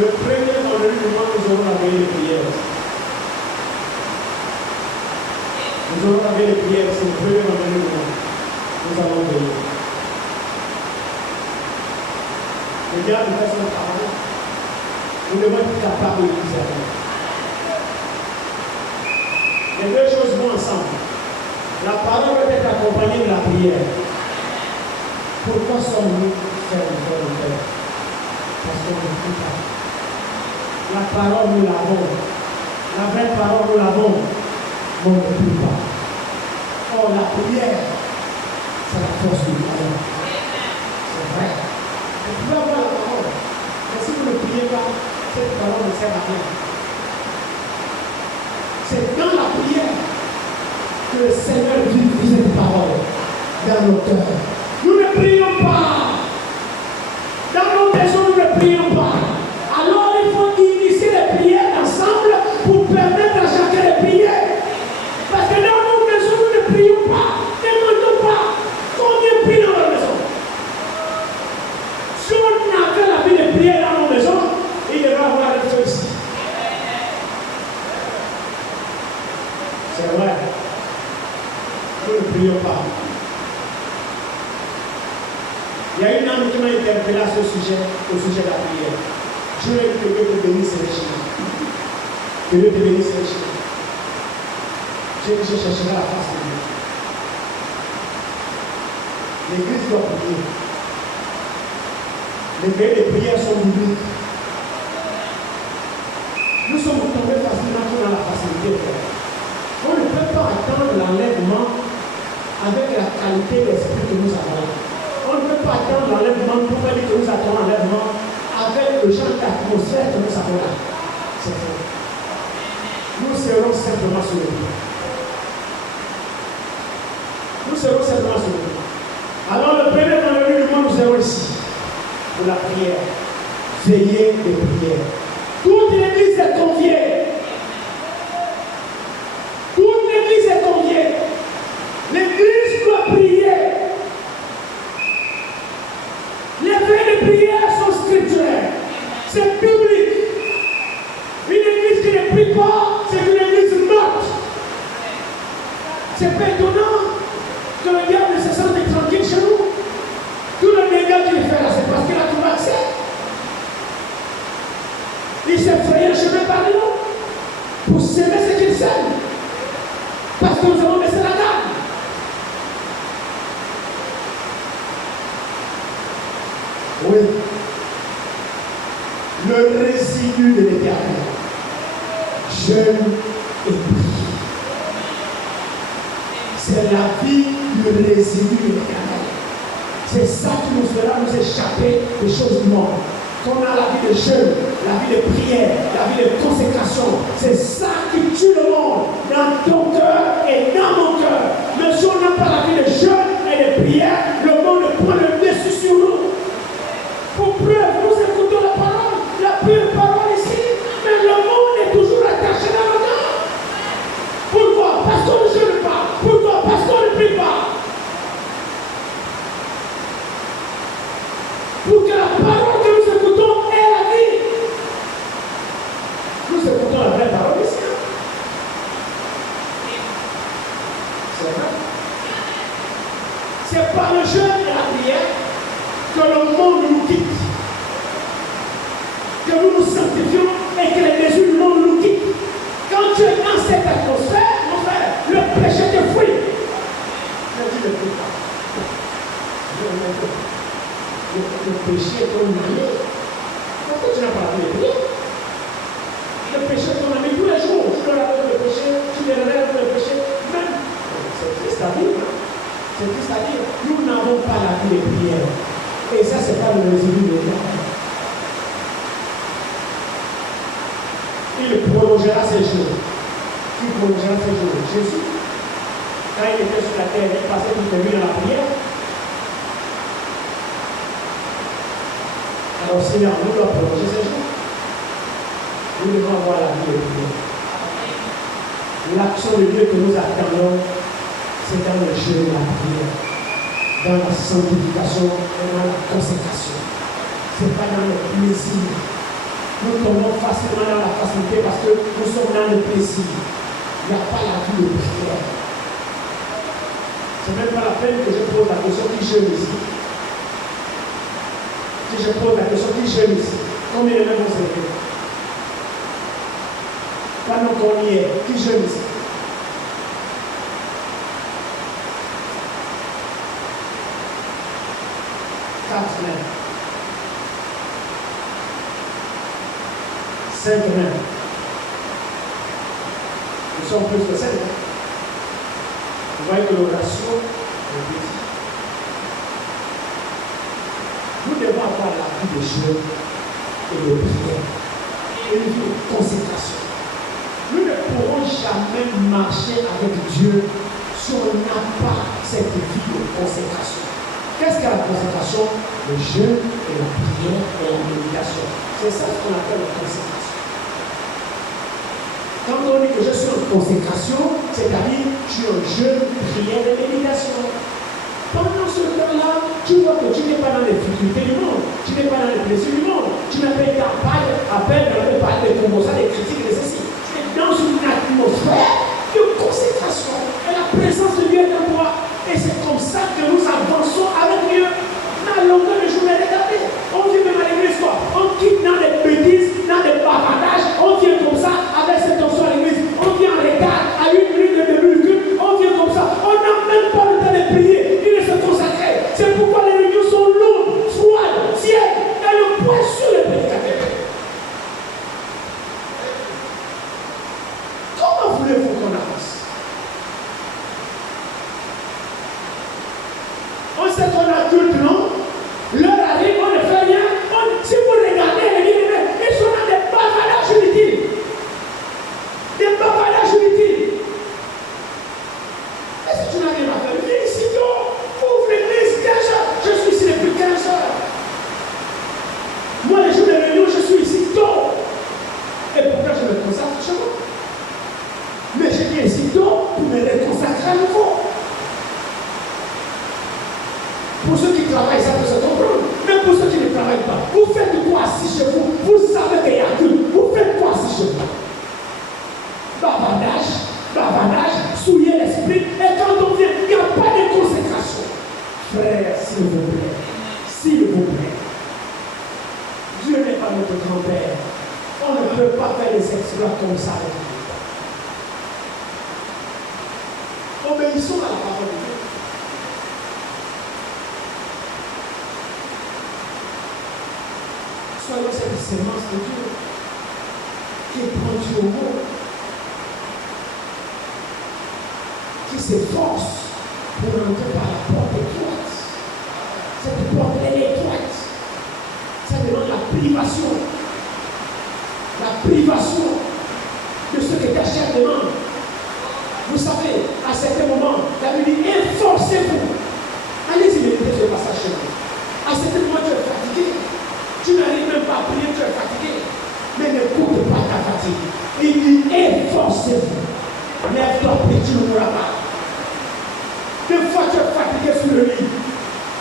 Le premier vendredi du mois, nous aurons la veille de prière. Nous aurons la veille de prière, c'est le premier vendredi du mois. Nous allons veiller. Le diable fait son travail. Nous devons être capables de l'utiliser. Les deux choses vont ensemble. La parole doit être accompagnée de la prière. Pourquoi sommes-nous faire? Parce qu'on ne prie pas. La parole, nous l'avons. La vraie parole, nous l'avons. Mais on ne prie pas. Or, la prière, c'est la force du parole. C'est vrai. Vous pouvez avoir la parole. Mais si vous ne priez pas, cette parole ne sert à rien. C'est dans la prière que le Seigneur vit cette parole dans nos cœurs. Nous ne prions pas. Dans nos maisons, nous ne prions pas. Alors il faut initier les prières ensemble pour permettre à chacun de prier. Parce que dans nos maisons, nous ne prions pas. Ne demandons pas. Combien prient dans nos maisons? Si on avait la vie de prière dans nos maisons, il devrait avoir des feux ici. C'est vrai. Nous ne prions pas. Il y a une âme qui m'a interpellé à ce sujet, au sujet de la prière. Je lui ai dit que Dieu te bénisse richement. Que Dieu te bénisse richement. J'ai dit, je chercherai la face de Dieu. L'église doit prier. Les veilles de prière sont bibliques. Nous sommes tombés facilement dans la facilité. On ne peut pas attendre l'enlèvement avec la qualité d'esprit que nous avons. On ne peut pas attendre l'enlèvement pour dire que nous attendons l'enlèvement avec le genre d'atmosphère que nous avons là. C'est faux. Nous serons simplement sur le pied. Nous serons simplement sur le pied. Alors le premier vendredi du mois, nous serons ici pour la prière. Veillée de prière. Toute l'église est conviée. Toute l'église est conviée. L'église doit prier. Les veilles de prière sont scripturaires. C'est biblique. Une église qui ne prie pas, c'est une église morte. C'est pas étonnant que le diable se sente tranquille chez nous. Tout le dégât qu'il fait là, c'est parce qu'il a trouvé accès. Il s'est frayé le chemin par nous pour s'aimer ce qu'il sème. Parce que nous avons baissé la garde. Oui. Le résidu de l'éternel. Jeûne et prie. C'est la vie du résidu de l'éternel. C'est ça qui nous fera nous échapper des choses du monde. Qu'on a la vie de jeûne, la vie de prière, la vie de consécration. C'est ça qui tue le monde dans ton cœur et dans mon cœur. Mais si on n'a pas la vie de jeûne et de prière, le monde prend le dessus sur nous. Pour preuve, nous écoutons la parole, la pure parole ici, mais le monde est toujours attaché dans le cœur. Pourquoi? Parce qu'on ne jeûne pas. Pourquoi? Parce qu'on ne prie pas. Pour que la parole que nous écoutons ait la vie. Nous écoutons la vraie parole ici. C'est vrai. C'est par le jeûne et la prière que le monde nous quitte. Que nous nous sanctifions et que les mesures du monde nous quittent. Quand tu es dans cette atmosphère, mon frère, le péché te fuit. Mais tu ne pries pas. Le péché est ton ami. Pourquoi tu n'as pas la vie de prier? Le péché est ton ami tous les jours. Tu dois laver le péché, tu les relèves le péché. Même, c'est triste à dire. C'est triste à dire. Nous n'avons pas la vie de prière. Et ça, c'est pas le résidu de l'éternel. Il prolongera ses jours. Qui prolongera ses jours? Jésus, quand il était sur la terre, il passait toute la nuit dans la prière. Alors, Seigneur, nous doit prolonger ses jours. Nous devons avoir la vie de Dieu. L'action de Dieu que nous attendons, c'est dans le jeu de la prière, dans la sanctification et dans la consécration. Ce n'est pas dans le plaisir. Nous tombons facilement dans la facilité parce que nous sommes dans le plaisir. Il n'y a pas la vie de prière. Ce n'est même pas la peine que je pose la question qui jeûne ici. Si je pose la question qui jeûne ici, combien de même vont se lever? Pendant qu'on y est, qui jeûne ici? Quatre mains. 5 mains. Nous sommes plus que 5. Vous voyez que le ratio est petit. Nous devons avoir la vie de jeûne et de prière et une vie de consécration. Nous ne pourrons jamais marcher avec Dieu si on n'a pas cette vie de consécration. Qu'est-ce qu'est la consécration? Le jeûne et la prière et la méditation. C'est ça ce qu'on appelle la consécration. Quand on dit que je suis en consécration, c'est-à-dire je suis en jeûne, prière et méditation. Pendant ce temps-là, tu vois que tu n'es pas dans les difficultés du monde, tu n'es pas dans les plaisirs du monde, tu n'as pas été appel dans le parler des promotions, des critiques, des ceci. Tu es dans une atmosphère de consécration. Et la présence de Dieu est en toi. Et c'est comme ça que nous avançons avec Dieu. Dans la longueur de journée, regardez, on vient même à l'église, quoi. On quitte dans des bêtises, dans des bavardages, on vient comme ça, avec cette option à l'église, on vient en retard, à 1 minute de début du culte, on vient comme ça, on n'a même pas le temps de prier, ni de se consacrer. C'est pourquoi les réunions sont lourdes, froides, tièdes, et le poids sur les prédicateurs. Comment voulez-vous qu'on avance? On sait qu'on a culte, non? L'heure arrive, on ne fait rien. Si vous regardez les livres, ils sont dans des bavardages inutiles. Des bavardages inutiles. Est-ce que tu n'as rien à faire? Viens ici, ouvre l'église 15 heures. Je suis ici depuis 15 heures. Moi, les jours de réunion, je suis ici tôt. Et pourquoi je me consacre chez moi? Mais je viens ici tôt pour me reconsacrer à nouveau. Pour ceux qui travaillent, ça peut se comprendre. Mais pour ceux qui ne travaillent pas, vous faites quoi assis chez vous? Vous savez qu'il y a que vous faites quoi assis chez vous? Bavardage, souiller l'esprit. Et quand on vient, il n'y a pas de consécration. Frère, s'il vous plaît. Dieu n'est pas notre grand-père. On ne peut pas faire des exploits comme ça avec Dieu. Obéissons à la parole de Dieu. Soyons cette sémence de Dieu qui prend Dieu au mot, qui s'efforce pour entrer par la porte étroite. Cette porte, elle est étroite. Ça demande la privation de ce que ta chair demande. Vous savez, à certains moments, la Bible dit efforcez-vous. Allez-y, méditez ce passage chez vous. À certains moments, tu es fatigué. Tu n'arrives même pas à prier, tu es fatigué. Mais n'écoute pas ta fatigue. Il dit efforcez-vous. Lève-toi, prie, tu ne mourras pas. Des fois, tu es fatigué sur le lit.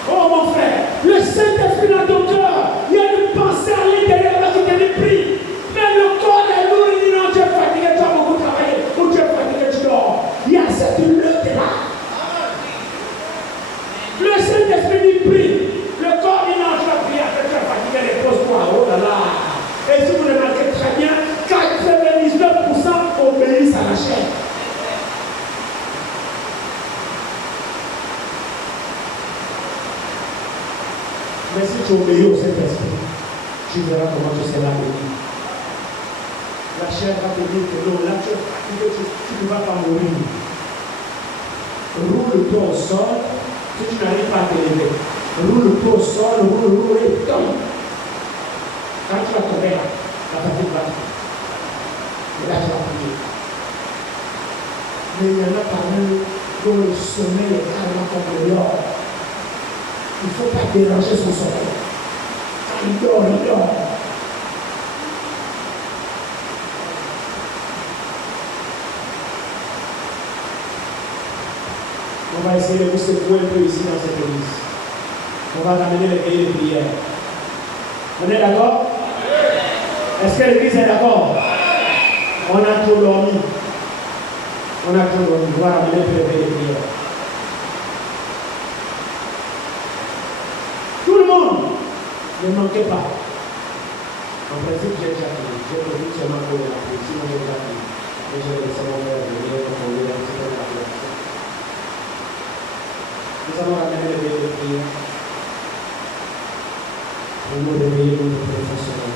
Oh mon frère, le Saint-Esprit dans ton cœur, il y a une pensée à l'intérieur là qui te dit prie. Mais le corps est lourd, il dit non, tu es fatigué, tu as beaucoup travaillé. Ou tu es fatigué, tu dors. Il y a cette lutte là. Le Saint-Esprit dit prie. Le corps dit non, je vais prier, après tu es fatigué, repose-toi. Oh là là. Et si vous remarquez très bien, 99% obéissent à la chair. Mais si tu obéis au Saint-Esprit, tu verras comment tu seras béni. La chair va te dire que non, là tu es fatigué, tu ne vas pas mourir. Roule-toi au sol, si tu n'arrives pas à te lever. Roule-toi au sol, roule et tombe. Quand tu vas tomber là, la fatigue va tomber. Et là tu vas prier. Mais il y en a parmi nous dont le sommeil est carrément comme le l'or. Il ne faut pas déranger son sommeil. Quand il dort, il dort. On va essayer de vous secouer un peu ici dans cette église. On va ramener les veillées de prière. On est d'accord? Est-ce que l'église est d'accord? On a trop dormi. On a trop dormi. On va ramener les veillées de prière. Tout le monde, ne manquez pas. En principe, j'ai déjà fini. J'ai prévu seulement pour la prière. Sinon, j'ai déjà fini. Et je vais laisser mon frère venir pour lui un petit peu de la prière. Nous allons ramener les veillées de prière. Pour nous réveiller notre professionnel.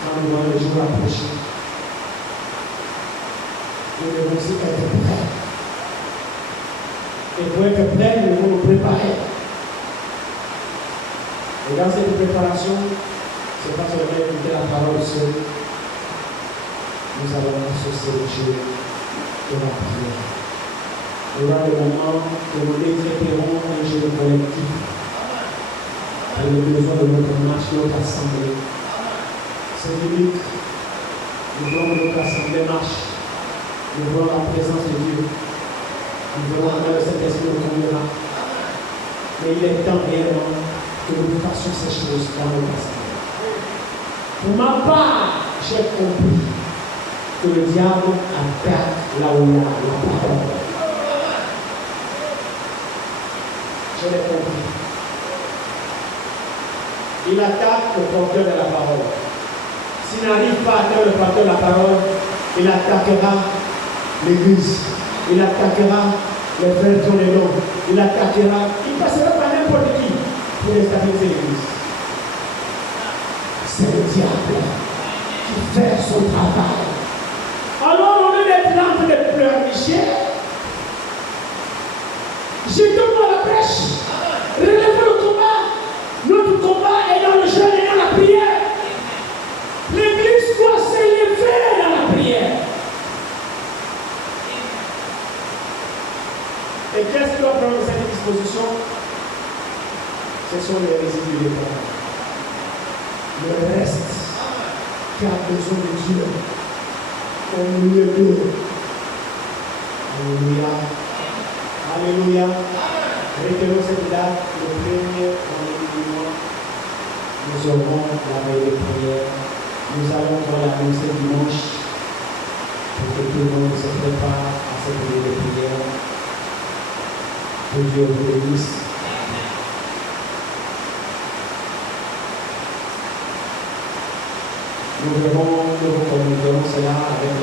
Quand nous voyons le jour approcher, nous devons aussi être prêts. Et pour être prêts, nous devons nous préparer. Et dans cette préparation, ce n'est pas seulement écouter la parole seule. Nous allons associer Dieu de la prière. Il y aura des moments que nous décréterons un jeu collectif. Et le besoin de notre marche, notre assemblée. C'est unique. Nous voulons que notre assemblée marche. Nous voulons la présence de Dieu. Nous voulons que le Saint-Esprit nous conduira. Mais il est temps réellement que nous fassions ces choses dans notre assemblée. Pour ma part, j'ai compris que le diable attaque là où il y a la parole. Je l'ai compris. Il attaque le porteur de la parole. S'il n'arrive pas à atteindre le porteur de la parole, il attaquera l'église. Il attaquera les frères qui ont les noms. Il attaquera. Il ne passera pas n'importe qui pour déstabiliser l'église. C'est le diable qui fait son travail. Alors, au lieu d'être là en train de pleurnicher, jetons-nous à la brèche. Relevons le combat. Notre combat est dans le jeûne et dans la prière. L'église doit s'élever dans la prière. Et qu'est-ce qui doit prendre cette disposition? Ce sont les résidus de Dieu. Le reste qui a besoin de Dieu, on lui le donne. Alléluia. Alléluia. Retenons cette date, le premier vendredi du mois. Nous aurons la veille de prière. Nous allons pour l'annoncer dimanche pour que tout le monde se prépare à cette veille de prière. Que Dieu vous bénisse. Nous verrons cela avec